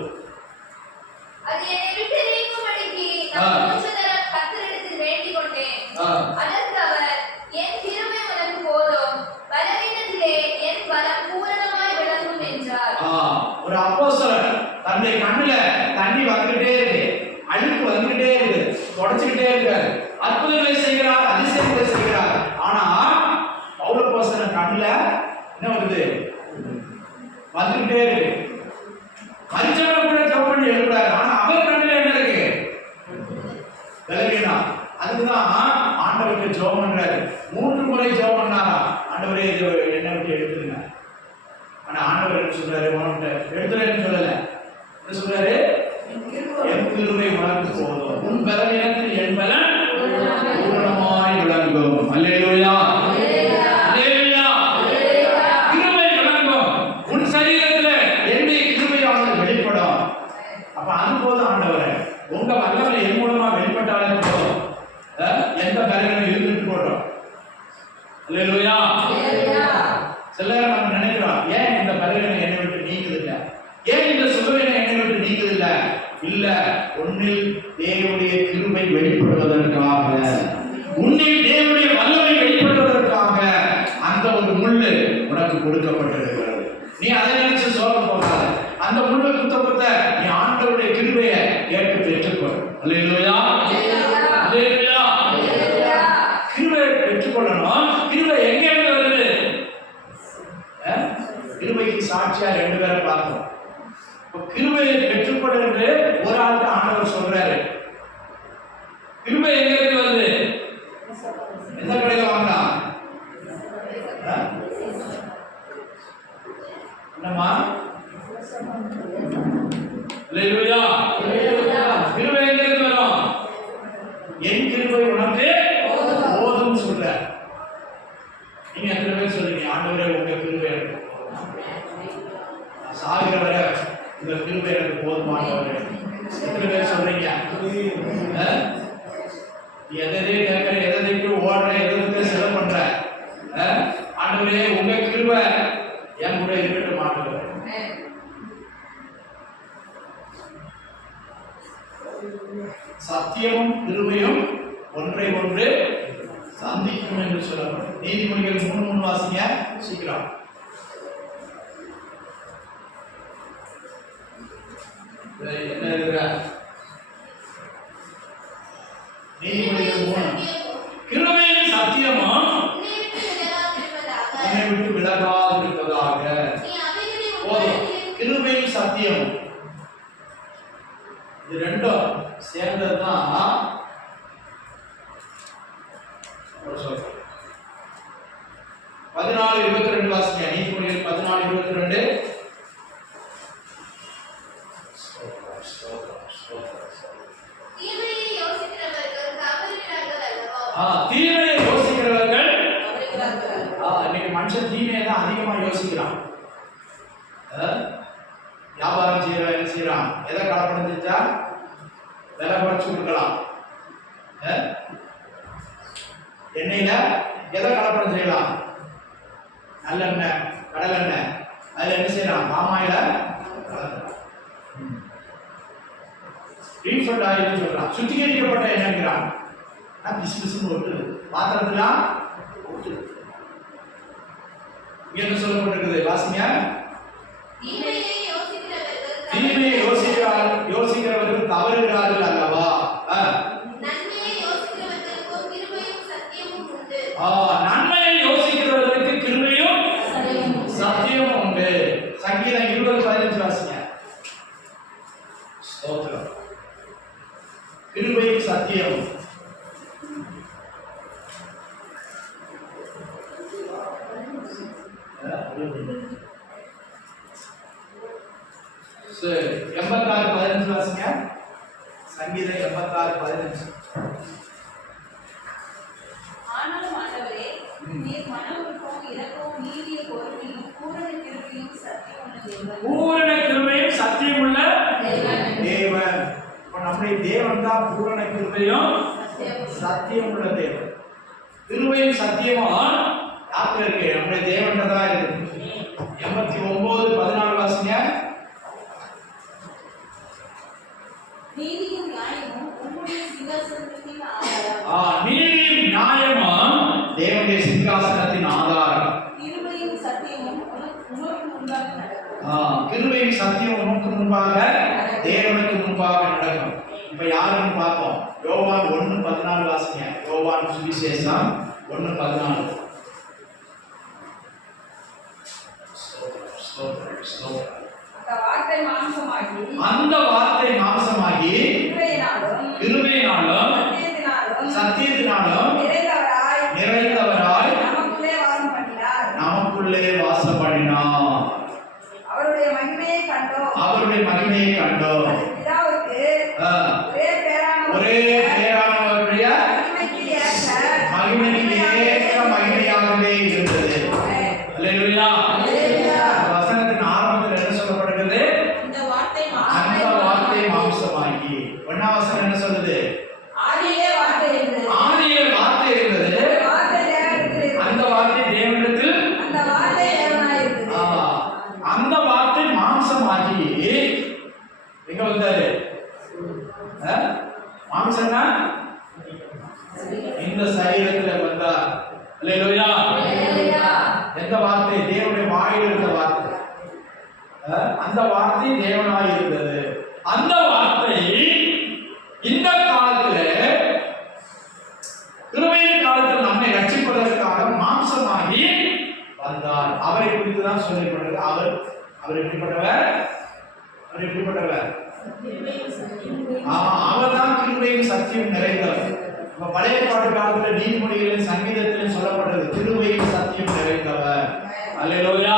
அது என்னை விட்டு நீங்கும்படிக்கு நான் மூச்சுதரம் கர்த்தரிடத்தில் வேண்டிக் கொண்டேன். அதற்கு அவர், என் கிருபை உனக்கு போதும், பலவீனத்திலே என் பலம் பூரணமாய் விளங்கும் என்றார். ஒரு அப்போஸ்தலர் தன்னுடைய கண்ணுல தண்ணி வந்துகிட்டே இருக்கு, அழுக்கு வந்துகிட்டே இருக்கு, தொடச்சுக்கிட்டே இருக்காரு, அற்புதங்களை செய்கிறார், அதிசயங்களை செய்கிறார். ஆனா பவுல் அப்போஸ்தலன் கண்ணுல என்ன வருது? வந்துகிட்டே இருக்கு. மரிச்சவனை கூட ஜெபம் பண்ணி எழுதுறாரு, ஆனா அவர் கண்ணுல என்ன இருக்கு? பலவீனம். அதுக்குதான் ஆண்டவருக்கு ஜெபம் பண்றாரு. 3 முறை ஜெபம் பண்ணாரா, ஆண்டவரே என்ன விட்டு எடுத்துருங்க. ஆனா ஆண்டவர் என்ன சொல்றாரு? உனக்கு எடுத்துறேன்னு சொல்லல, என்ன சொல்றாரு? என் கிருபை உனக்கு போதும், உன் பலவீனத்தில் என் பலன் பூரணமாய் விளங்கும். அல்லேலூயா, அல்லேலூயா. கிருபை விளங்கும். உன் சரீரத்துல என்னுடைய கிருபையானது வெளிப்படும். அப்ப அது போதும் ஆண்டவரே, உங்க வல்லமை என் மூலமா வெளிப்பட்டாலே போதும். எந்த பலவீனம் இருந்துட்டு போட்டோம். அல்லேலூயா. சில நேரம் நம்ம நினைக்கிறோம், ஏன் இந்த பலவீனம் என்னை விட்டு நீக்குது இல்ல, ஏன் இந்த சுகவீனம் என்னை விட்டு நீக்குது இல்ல. இல்ல, உன்னில் தேவனுடைய கிருபை வெளிப்படுவதற்காக, உன்னில் தேவனுடைய வல்லமை வெளிப்படுவதற்காக அந்த ஒரு முள்ளு உனக்கு கொடுக்கப்பட்டிருக்கிறது. நீ அதை நினைச்சு சோகம் போகாத. அந்த முள்ளு குத்த நீ ஆண்டவருடைய கிருபையை கேட்டு பெற்றுக்கொள். அல்லேலூயா, அல்லேலூயா. கிருபையை பெற்றுக்கொள்ளணும். கிருபை எங்க இருந்து வருது? கிருபைக்கு சாட்சியா 2 பேரை பார்த்தோம். கிருபையை பெற்றுக்கொள்ள என்று ஒரு ஆளுக்கு ஆண்டவர் சொல்றாரு. கிருபை எங்க இருந்து வருது? எந்த கடையில வாங்கலாம்? என்னம்மா? அல்லேலூயா. கிருபை எங்க இருந்து வரும்? என் கிருபை உனக்கு போதும் சொல்ற. நீங்க எத்தனை பேர் சொல்றீங்க, ஆண்டவரே உங்க கிருபை எனக்கு சாகிற வரை இந்த கிருபை எனக்கு போதுமானவரே? எத்தனை பேர் சொல்றீங்க? எதையும் கேட்கிற, எதையும் ஓடுற, எதுக்கு செலவு பண்ற? ஆண்டவரே உங்க கிருபை என் கூட இருக்கட்டும் ஆண்டவரே. சத்தியமும் கிருபையும் ஒன்றை ஒன்று சந்திக்கும் என்று சொல்லப்படும். நீதிமொழிகள் 3:3 வாசிங்க சீக்கிரம். என்ன இருக்கிற? நீதிமொழிகள் 3. கிருபையும் சத்தியமும் என்னை விட்டு விலகாதிருப்பதாக. போதும். கிருபையும் சத்தியமும் இது ரெண்டும் சேர்ந்ததுதான் 14:22 மனுஷன் தீமையை தான் அதிகமா யோசிக்கிறான். வியாபாரம் செய்யறவன் என்ன செய்யறான்? எதை கலப்படம் செஞ்சா விலை குறைச்சு கொடுக்கலாம். எண்ணெயில எதை கலப்படம் செய்யலாம்? நல்லெண்ணெய், கடலெண்ணெய், அதுல என்ன செய்யலாம்? பாமாயில ரீஃபண்ட் ஆயில் சொல்றான். சுத்திகரிக்கப்பட்ட எண்ணெய்ங்கிறான். பிசுபிசுன்னு ஒட்டுது, பாத்திரத்துலாம் ஒட்டுது. என்ன சொல்லப்பட்டிருக்குது? வாசிங்க. தீமையை யோசிக்கிறவர்கள் தவறுகிறார்கள் அல்லவா? நன்மையை யோசிக்கிறவர்களுக்கு கிருபையும் சத்தியமும் உண்டு. நன்மையை யோசிக்கிறவர்களுக்கு கிருபையும் சத்தியமும் உண்டு. சங்கீதம் 20:15 வாசிங்க. ஸ்தோத்திரம். கிருபையும் சத்தியம். சரி, 86:15 வாசிங்க. சங்கீதம் 86:15. ஆனாலும் ஆண்டவரே, நீர் மனவுருக்கும் இரக்கமும் நீதியும் பொறுமையும் பூரண கிருபையும் சத்தியம் உள்ள தேவன். பூரண கிருபையும் சத்தியம் உள்ள தேவன். தேவன். இப்ப நம்முடைய தேவன் தான் பூரண கிருபையும் சத்தியம் உள்ள தேவன். கிருபையும் சத்தியமும் யாருக்கு இருக்கு? நம்முடைய தேவன் தான் இருக்கு. 89:14 வாசிங்க. நீதியும் நியாயமும் உம்முடைய சிங்காசனத்தின் ஆதாரம். நீதியும் நியாயமும் தேவனுடைய சிங்காசனத்தின் ஆதாரம். கிருபையும் சத்தியமும் உமக்கு முன்பாக நடக்கும். கிருபையும் சத்தியம் உமக்கு முன்பாக தேவனுக்கு முன்பாக நடக்கும். இப்ப யாருன்னு பார்ப்போம். யோவான் 1:14 வாசிங்க. யோவான் சுவிசேஷம் 1:14. அந்த வார்த்தை மாம்சமாகி கிருபையினாலும் சத்தியத்தினாலும் நிறைந்தவராய் நமக்குள்ளே வாசம் பண்ணினார். அவருடைய மகிமையை கண்டோம். ஒரே பேரானவருடைய மகிமைக்கு ஏற்ற மகிமையாகவே இருந்தது. அல்லேலூயா. வசனத்தின் ஆரம்பத்தில் என்ன சொல்லப்படுகிறது? அந்த வார்த்தை மாம்சமாகி. ஒன்னாம் வசனம் என்ன சொல்லுது? ஆதியிலே வார்த்தை இருந்தது. அந்த வார்த்தை தேவனிடத்தில், அந்த வார்த்தை மாம்சமாகி எங்க வந்தாரு? மாம்சம்னா இந்த சரீரத்துல வந்தார். அல்லேலூயா. எந்த வார்த்தை? தேவனுடைய வாயில் இருந்த வார்த்தை. அந்த வார்த்தை தேவனாய் இருந்தது. அந்த வார்த்தை இந்த காலத்துல, கிருபையின் காலத்தில் நம்மை ரட்சிப்பதற்காக மாம்சமாகி வந்தார். அவரை குறித்து தான் சொல்லப்படுகிறது. அவர் எப்படிப்பட்டவர்? அவர் தான் கிருபையும் சத்தியம் நிறைந்தவர். நம்ம பழைய பாட்டு காலத்துல நீதிமொழிகளின் சங்கீதத்திலும் சொல்லப்பட்டது கிருபையும் சத்தியம் நிறைந்தவர். அல்லேலூயா.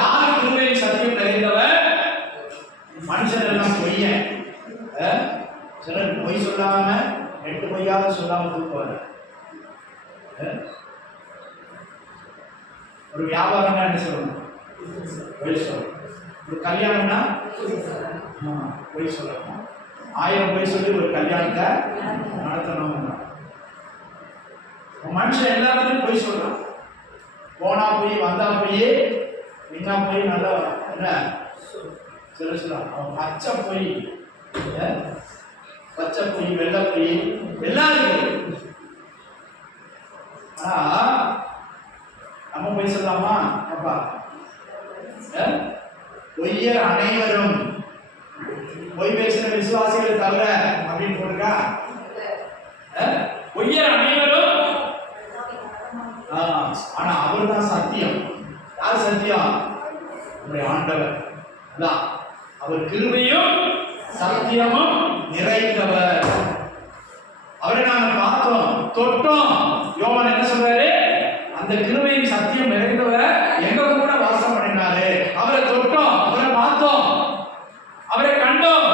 யார் கிருபையும் சத்தியம் நிறைந்தவர்? மனுஷன் எல்லாம் பொய்யன். சிலர் பொய் சொல்லாம 8 பொய்யாவது சொல்லாம தூக்குவாங்க. ஒரு வியாபாரம்னா என்ன சொல்லணும்? பொய் சொல்லணும். ஒரு கல்யாணம்னா பொய் சொல்லணும். 1000 பொய் சொல்லி ஒரு கல்யாணத்தை நடத்தணும். மனுஷன் எல்லாத்துக்கும் பொய் சொல்றான். போனா போய், வந்தா போய், நின்னா போய், நல்லா என்ன சொல்லுறான். அவன் பச்சை பொய், வெள்ளை பொய் எல்லாரும். ஆனா நம்ம பொய் சொல்லலாமா? அப்பா பொய்யர் அனைவரும் பொய் பேசுற விசுவாசிகள் தவிர அப்படின்னு போட்டுக்கா. பொய்யர் அனைவரும். ஆனா அவர் தான் சத்தியம். யார் சத்தியம்? ஆண்டவர் தான். அவர் கிருபையும் சத்தியமும் நிறைந்தவர். அவரை நாங்க பார்த்தோம், தொட்டோம். யோவான் என்ன சொல்றாரு? அந்த கிருபையும் சத்தியம் நிறைந்தவர் எங்க கூட வாசம் பண்ணினாரு. அவரை தொட்டோம், அவரை பார்த்தோம், அவரை கண்டோம்.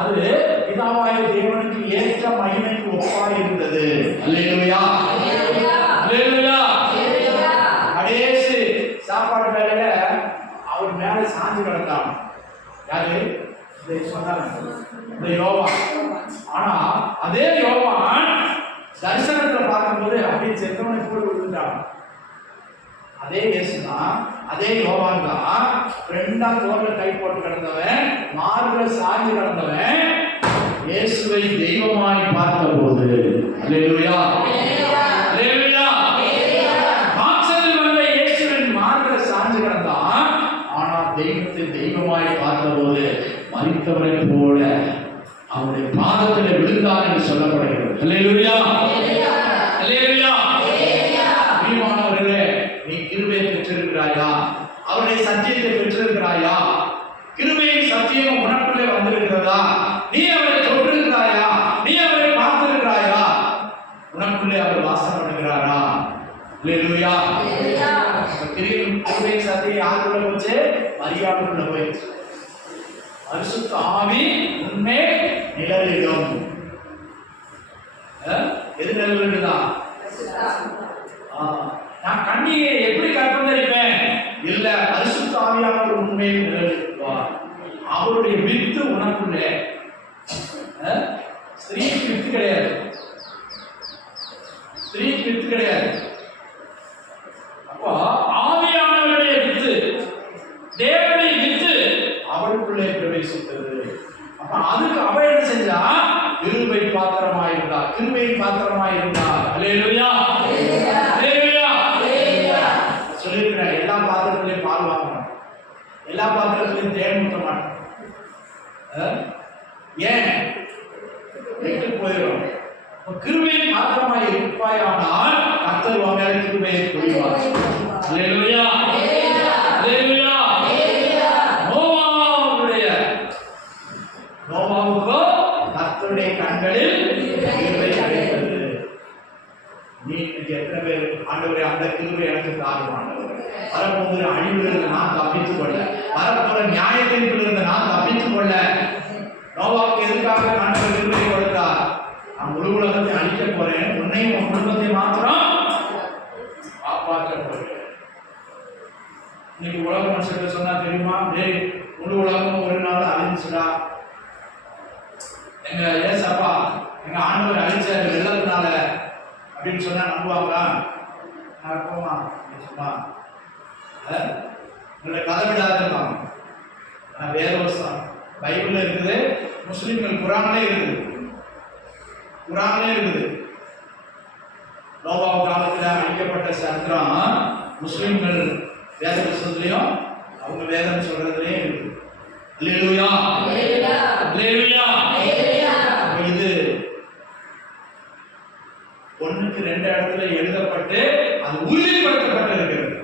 அது பிதாவாகிய தேவனுக்கு ஏற்ற மகிமைக்கு ஒப்பாய் இருந்தது. அல்லேலூயா. அல்லேலூயா. சாஞ்சு கிடந்தான். யாரு இதை சொன்னாங்க? இந்த யோவான். ஆனா அதே யோவான் தரிசனத்துல பார்க்கும்போது அப்படியே செத்தவனை போய் விழுந்துட்டான். அதே இயேசுதான், அதே யோவான் தான் ரெண்டா தோல்ல கை போட்டு கிடந்தவன், மார்புல சாஞ்சு கிடந்தவன் இயேசுவை தெய்வமாய் பார்த்தபோது, அல்லேலூயா அல்லேலூயா, மாம்சத்தில் வந்த இயேசுவின் மார்புல சாஞ்சு கிடந்தான். ஆனா தெய்வத்தை தெய்வமாய் பார்த்தபோது மரித்தவரை போல அவருடைய பாதத்தில் விழுந்தான் என்று சொல்லப்படுகிறது. அல்லேலூயா அல்லேலூயா. பிரியமானவர்களே, நீ கிருபையை பெற்றிருக்கிறாயா? அவருடைய சத்தியத்தை பெற்றிருக்கிறாயா? கிருபையின் சத்தியம் உனக்குள்ளே வந்திருக்கிறதா? நீ அவரை தொட்டிருக்கிறாயா? நீ அவரை பார்த்திருக்கிறாயா? உனக்குள்ளே அவர் வாசம் பண்ணுகிறாரா? அல்லேலூயா. கிருபையின் சத்தியம் யாருக்குள்ள போச்சு? மரியாதைக்குள்ள போயிடுச்சு. பரிசுத்த ஆவி உண்மை நிழலிடும். எது நிழலிடுதான்? நான் கண்ணியை எப்படி கற்பந்தரிப்பேன்? இல்ல, பரிசுத்த ஆவியானவர் உண்மை நிழலிடுவார். அவருடைய வித்து உனக்குள்ளே. ஸ்திரீக்கு வித்து கிடையாது, ஸ்திரீக்கு வித்து கிடையாது. அப்போ ஆவியானவருடைய வித்து, தேவனுடைய வித்து அவளுக்குள்ளே பிரவேசித்தது. அப்ப அதுக்கு அவ என்ன செஞ்சா? கிருபை பாத்திரமாயிருந்தா, கிருபையின் பாத்திரமாயிருந்தா. அல்லேலூயா அல்லேலூயா. சொல்லிருக்கிறேன், எல்லா பாத்திரத்திலையும் பால் வாங்கணும், எல்லா பாத்திரத்திலையும் தேன் ஊற்ற மாட்டோம். ஏன்? கெட்டு போயிடும். கிருபையின் பாத்திரமாய் இருப்பாயானால் கர்த்தர் உன் மேல கிருபையை பொழிவார். அல்லேலூயா அல்லேலூயா. நோவாவுக்கோ கர்த்தருடைய கண்களில் கிருபை கிடைத்தது. நீ எத்தனை பேர் ஆண்டவரே அந்த கிருபை எனக்கு தாரும் ஆண்டவரே, வரப்போகிற அழிவிலிருந்து நான் தப்பித்துக் கொள்ள, வரப்போகிற நியாயத்திலிருந்து நான் தப்பித்துக் கொள்ள. நோவாவுக்கு எதுக்காக ஆண்டவர் கிருபை கொடுத்தார்? நான் முழு உலகத்தை அழிக்க போறேன், உன்னையும் உன் குடும்பத்தை மாத்திரம் காப்பாற்ற போறேன். இன்னைக்கு உலக மனுஷர்கள் சொன்னா தெரியுமா? முழு உலகம் ஒரு நாள் அழிஞ்சுடா, எங்க ஏசப்பா எங்க ஆண்டவர் அழிச்சாரு வெள்ளத்தினால அப்படின்னு சொன்னா நம்புவாங்களா? நடக்குமா? சும்மா உங்களை கதை விடாத இருப்பாங்க. ஆனா வேதவசம் பைபிள்ல இருக்குது, முஸ்லிம்கள் குரான்லே இருக்குது, குரான்லே இருக்குது. நோவா காலத்தில் அழிக்கப்பட்ட சரித்திரம் முஸ்லிம்கள் வேத புத்தகத்திலையும் அவங்க வேதம் சொல்றதுலயும் இருக்குது. அல்லேலூயா அல்லேலூயா. இது ஒண்ணுக்கு ரெண்டு இடத்துல எழுதப்பட்டு அது உறுதிப்படுத்தப்பட்டு இருக்கிறது.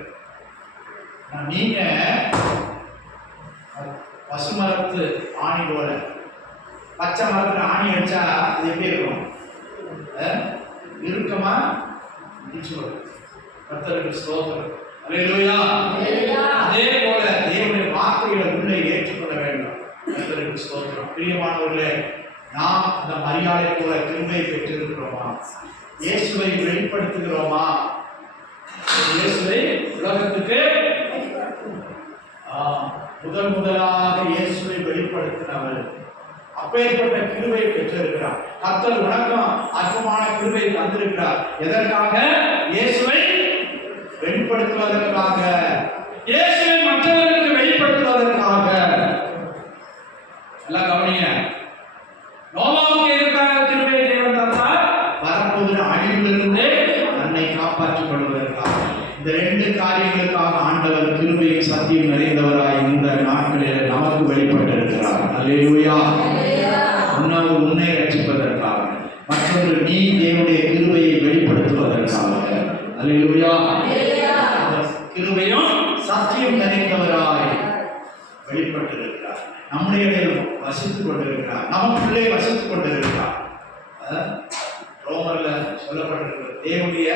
நீங்க பசுமரத்து ஆணி போல, பச்சை மரத்துல ஆணி அடிச்சா அது எப்படி இருக்கும்? இறுக்கமா கர்த்தருக்கு ஸ்தோத்திரம். அல்லேலூயா. அதே போல தேவனுடைய வார்த்தைகளை உள்ளே ஏற்றுக்கொள்ள வேண்டும். கர்த்தருக்கு ஸ்தோத்திரம். பிரியமானவர்களே, நாம் அந்த மரியாதை போல கிருபையை பெற்றிருக்கிறோமா? இயேசுவை வெளிப்படுத்துகிறோமா? இயேசுவை உலகத்துக்கு முதலாக இயேசுவை வெளிப்படுத்தினவர். அப்பேற்பட்ட கிருபையை பெற்றிருக்கிறார். கர்த்தர் உனக்கும் அற்புதமான கிருபையை தந்திருக்கிறார். எதற்காக? இயேசுவை வெளிப்படுத்துவதற்காக, இயேசுவை மற்றவர்களுக்கு வெளிப்படுத்துவதற்காக. எல்லாம் கவனிங்க. நோவாவுக்கு எதற்காக கிருபையை தேவன் தந்தார்? வரப்போகிற அழிவிலிருந்து தன்னை காப்பாற்றிக் கொள்வதற்காக. இந்த ரெண்டு காரியங்களுக்காக ஆண்டவர் கிருபையின் சத்தியம் நிறைந்தவராய் இந்த நாட்களில் நமக்கு வெளிப்பட்டிருக்கிறார். அல்லேலூயா. உன்னவர் உன்னை ரட்சிப்பதற்காக, மற்றொன்று நீ தேவனுடைய கிருபையை வெளிப்படுத்துவதற்காக. அல்லேலூயா. கிருபையும் சத்தியம் நிறைந்தவராய் வெளிப்பட்டிருக்கிறார். நம்முடைய வசித்துக் கொண்டிருக்கிறார், நமக்குள்ளே வசித்துக் கொண்டிருக்கிறார். ரோமர்ல சொல்லப்பட்டிருக்கிறது, தேவனுடைய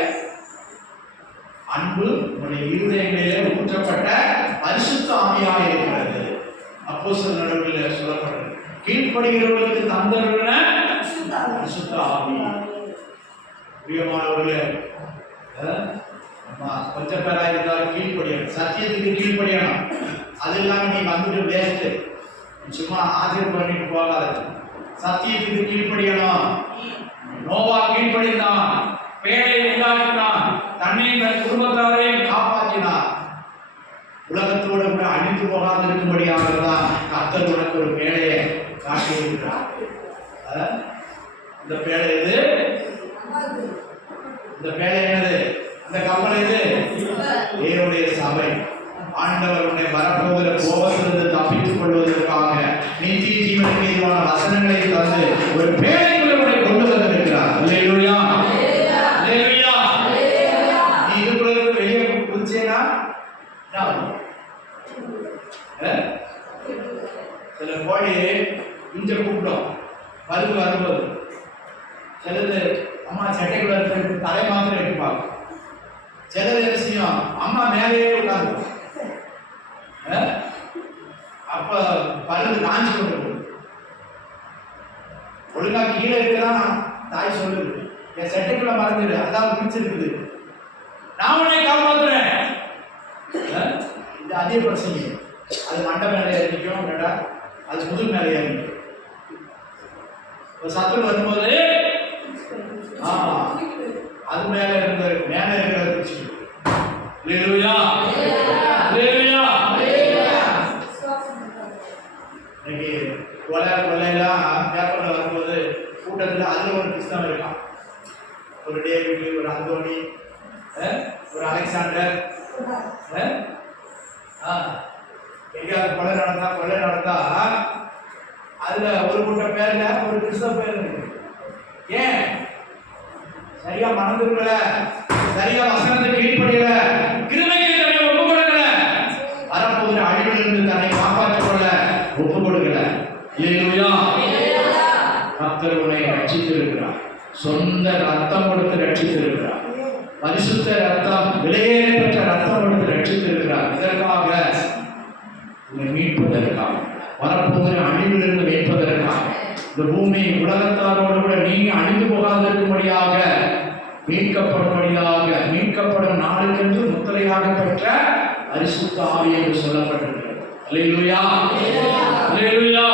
அன்பு உங்களுடைய இருதயங்களிலே ஊற்றப்பட்ட பரிசுத்த ஆவியாக இருக்கிறது. அப்போஸ்தலர் நடுவில் சொல்லப்பட்டது, கீழ்ப்படுகிறவர்களுக்கு தந்தருள்ள பரிசுத்த ஆவி. பிரியமானவர்களே, கொஞ்சம் பேராக இருந்தாலும் கீழ்ப்படியணும், சத்தியத்துக்கு கீழ்ப்படியணும். அது இல்லாம நீ வந்துட்டு வேஸ்ட், சும்மா ஆசிரியர் பண்ணிட்டு போகாத. சத்தியத்துக்கு கீழ்ப்படியணும். நோவா கீழ்ப்படிந்தான், பேழையை உண்டாக்கினான், தன்னையும் தன் குடும்பத்தாரையும் காப்பாற்றினான். உலகத்தோடு கூட அழிந்து போகாது இருக்கும்படியாக தான் கர்த்தர் உனக்கு ஒரு பேழையை காட்டியிருக்கிறார். இந்த பேழை எது? இந்த பேழை என்னது? அந்த கப்பல் எது? தேவனுடைய சபை. ஆண்டவர் உன்னை வரப்போகிற கோபத்திலிருந்து தப்பித்துக் கொள்வதற்காக நித்திய ஜீவனுக்கு எதிரான வசனங்களை தந்து ஒரு பேழைக்குள்ள உன்னை கொண்டு வந்திருக்கிறார். அல்லேலூயா, அல்லேலூயா. நீ இதுக்குள்ள இருந்து வெளியே குதிச்சேனா சில கோழி இஞ்ச கூப்பிடும் பருகு வரும்போது, சிலது அம்மா சட்டைக்குள்ள இருக்கிற தலை மாத்திரம் எடுப்பாங்க, சிலது என்ன செய்யும் அம்மா மேலேயே உட்காந்து அப்ப பருகு காஞ்சி கொண்டு போகும். ஒழுங்கா கீழே இருக்குதான் தாய் சொல்லுது, என் சட்டைக்குள்ள மறந்துடு, அதான் பிடிச்சிருக்குது, நான் உன்னை காப்பாத்துறேன். இது அதே பிரச்சனை. அது மண்டை மேலே ஏறிக்கும், கேட்டா அது முதுகு மேலே ஏறிக்கும். சத்துரு வரும்போது அது மேல இருக்கிறத பிடிச்சிருக்கு. அல்லேலூயா, அல்லேலூயா. இன்னைக்கு கொலையெல்லாம் பேப்பர்ல வரும்போது கூட்டத்தில் அதுல ஒரு கிறிஸ்தவன் இருக்கான். ஒரு டேவிட், ஒரு அந்தோனி, ஒரு அலெக்சாண்டர். எங்கேயாவது கொலை நடந்தா அதுல ஒரு கூட்டம் பேர்ல ஒரு கிறிஸ்தவ பேர் இருக்கு. ஏன்? சரியா மறந்துருக்கல, சரியா வசனத்தை கீழ்ப்படியல, கிருபைக்கு தன்னை ஒப்பு கொடுக்கல, வரப்போகிற அழிவிலிருந்து தன்னை காப்பாற்றிக் கொள்ள ஒப்பு கொடுக்கல. அல்லேலூயா. கர்த்தர் உன்னை ரட்சித்திருக்கிறார். சொந்த ரத்தம் கொடுத்து ரட்சித்திருக்கிறார். பரிசுத்த ரத்தம், விலையேறப்பட்ட ரத்தம் கொடுத்து ரட்சித்திருக்கிறார். இதற்காக உன்னை மீட்பதற்காக, வரப்போகிற அழிவிலிருந்து மீட்பதற்காக, இந்த பூமி உலகத்தாரோடு கூட நீங்க அழிந்து போகாதிருக்கும்படியாக, மீட்கப்படும் நாளுக்கென்று முத்திரையாக பெற்ற பரிசுத்த ஆவி என்று சொல்லப்பட்டிருக்கிறது. அல்லேலூயா, அல்லேலூயா.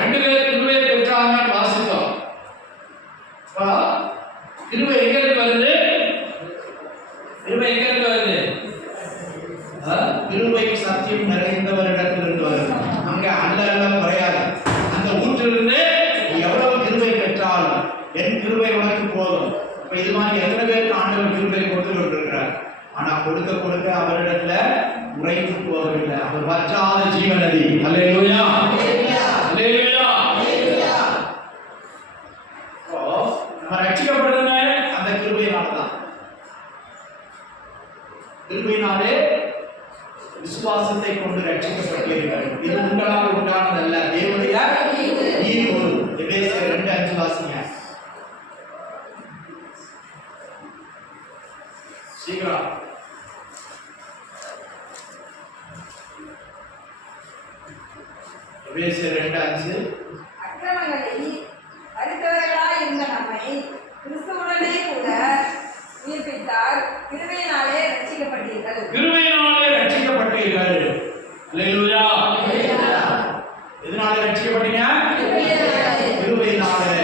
ரெண்டு பேர் கிருபை பெற்றாங்க வாசித்தோம். கிருபை எங்க இருந்து வருது? கிருபை எங்க இருந்து வருது? கிருபை சத்தியம் நிறைந்தவரிடத்திலிருந்து வருது. அங்க அல்ல குறையாது. அந்த ஊற்றிலிருந்து எவ்வளவு கிருபை பெற்றாலும் என் கிருபை உனக்கு போதும். இப்ப இது மாதிரி எத்தனை பேருக்கு ஆண்டவர் கிருபை கொடுத்து கொண்டிருக்கிறார். ஆனா கொடுக்க கொடுக்க அவரிடத்துல உரைத்து போகவில்லை. அவர் வற்றாத ஜீவநதி. அல்லேலூயா, அல்லேலூயா. நம்ம ரட்சிக்கப்படுறது அந்த கிருபையினால்தான். கிருபையினாலே விசுவாசத்தை கொண்டு ரட்சிக்கப்பட்டீர்கள். இது உங்களால் உண்டானதல்ல, தேவனுடைய ஈவு. எபேசியர் 2:5 வாசிங்க சீக்கிரம். எபேசியர் 2:5. அக்கிரமங்களில் மரித்தவர்களாய் இருந்த நம்மை கிறிஸ்துவுடனே கூட உயிர்ப்பித்தார். கிருபையினாலே ரட்சிக்கப்பட்டீர்கள். கிருபையினாலே ரட்சிக்கப்பட்டீர்கள். அல்லேலூயா. எதனால ரட்சிக்கப்பட்டீங்க? கிருபையினாலே.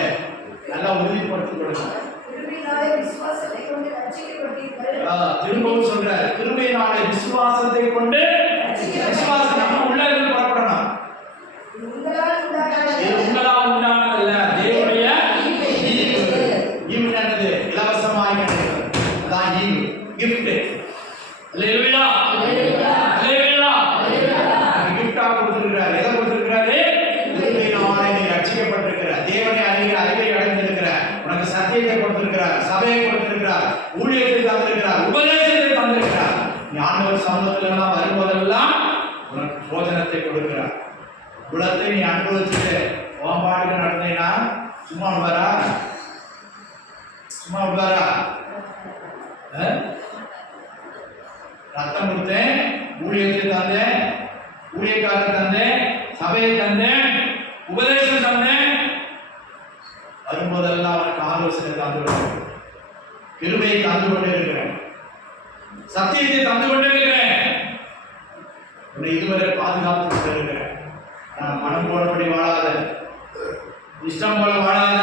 நல்லா உறுதிப்படுத்திக் கொடுங்க. கிருபையினாலே விசுவாசத்தை கொண்டு ரட்சிக்கப்பட்டீர்கள். திரும்பவும் சொல்றார், கிருபையினாலே விசுவாசத்தை கொண்டு. விசுவாசம் நம்ம உள்ள இருந்து புறப்படணும். உங்களால் உண்டானதல்ல, தேவனுடைய ஈவு. ஈவு என்னது? இலவசமாய் கிடைக்கிறது. அதான் ஈவு, gift. அல்லேலூயா, அல்லேலூயா. gift-ஆ கொடுத்திருக்கிறார். எதை கொடுத்திருக்கிறாரு? கிருபையினாலே நீ ரட்சிக்கப்பட்டிருக்கிறார். தேவனை அறிகிற அறிவை அடைந்திருக்கிறார். உனக்கு சத்தியத்தை கொடுத்திருக்கிறார், சபையை கொடுத்திருக்கிறார், ஊழியத்தை தந்திருக்கிறார், உபதேசத்தை தந்திருக்கிறார். நீ ஆண்டவர் சமூகத்தில் எல்லாம் வரும்போதெல்லாம் உனக்கு போஜனத்தை கொடுக்கிறார். குலத்தை நீ அனுபவிச்சுட்டு ஓம்பாடுக்கு நடந்தீங்கன்னா சும்மா விடுவாரா? சும்மா விடுவாரா? ரத்தம் கொடுத்தேன், ஊழியத்தை தந்தேன், ஊழியக்காரர் தந்தேன், சபையை தந்தேன், உபதேசம் தந்தேன். வரும்போதெல்லாம் அவனுக்கு ஆலோசனை தந்து கொண்டு, கிருபையை தந்து கொண்டே இருக்கிறேன், சத்தியத்தை தந்து கொண்டே இருக்கிறேன். உன்னை இதுவரை பாதுகாத்து இருக்கிறேன். நான் மனம் போனபடி வாழாத, இஷ்டம் போல வாழாத,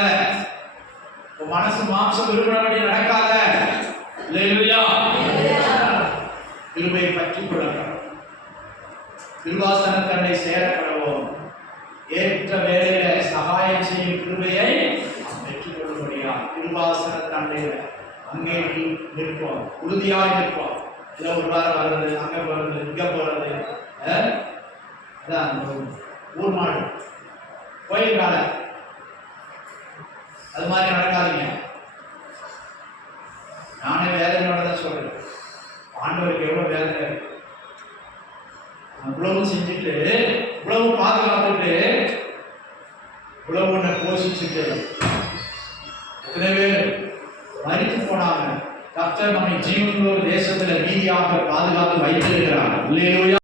உன் மனசு மாம்சம் விரும்பினபடி நடக்காத. அல்லேலூயா. கிருபையை பற்றி கொள்ளப்படும். கிருபாசன தன்னை சேரப்படவும் ஏற்ற வேலையில சகாயம் செய்யும் கிருபையை பெற்றுக் கொள்ளும்படியா கிருபாசன தன்னையில அங்கே நிற்போம், உறுதியாக நிற்போம். இல்லை ஒரு வாரம் வர்றது, அங்க போறது, இங்க போறது, அதான் ஊர் மாடு கோயில் கால அது மாதிரி நடக்காதீங்க. நானே வேதனையோட தான் சொல்றேன். ஆண்டவருக்கு எவ்வளவு வேதனை இருக்கு. இவ்வளவு செஞ்சுட்டு, இவ்வளவு பாதுகாத்துட்டு, இவ்வளவு ஒன்றை போஷிச்சுட்டு எத்தனை பேர் மரித்து போனாங்க. கர்த்தர் நம்மை ஜீவனுள்ள ஒரு தேசத்துல நீதியாக பாதுகாத்து வைத்திருக்கிறார். அல்லேலூயா.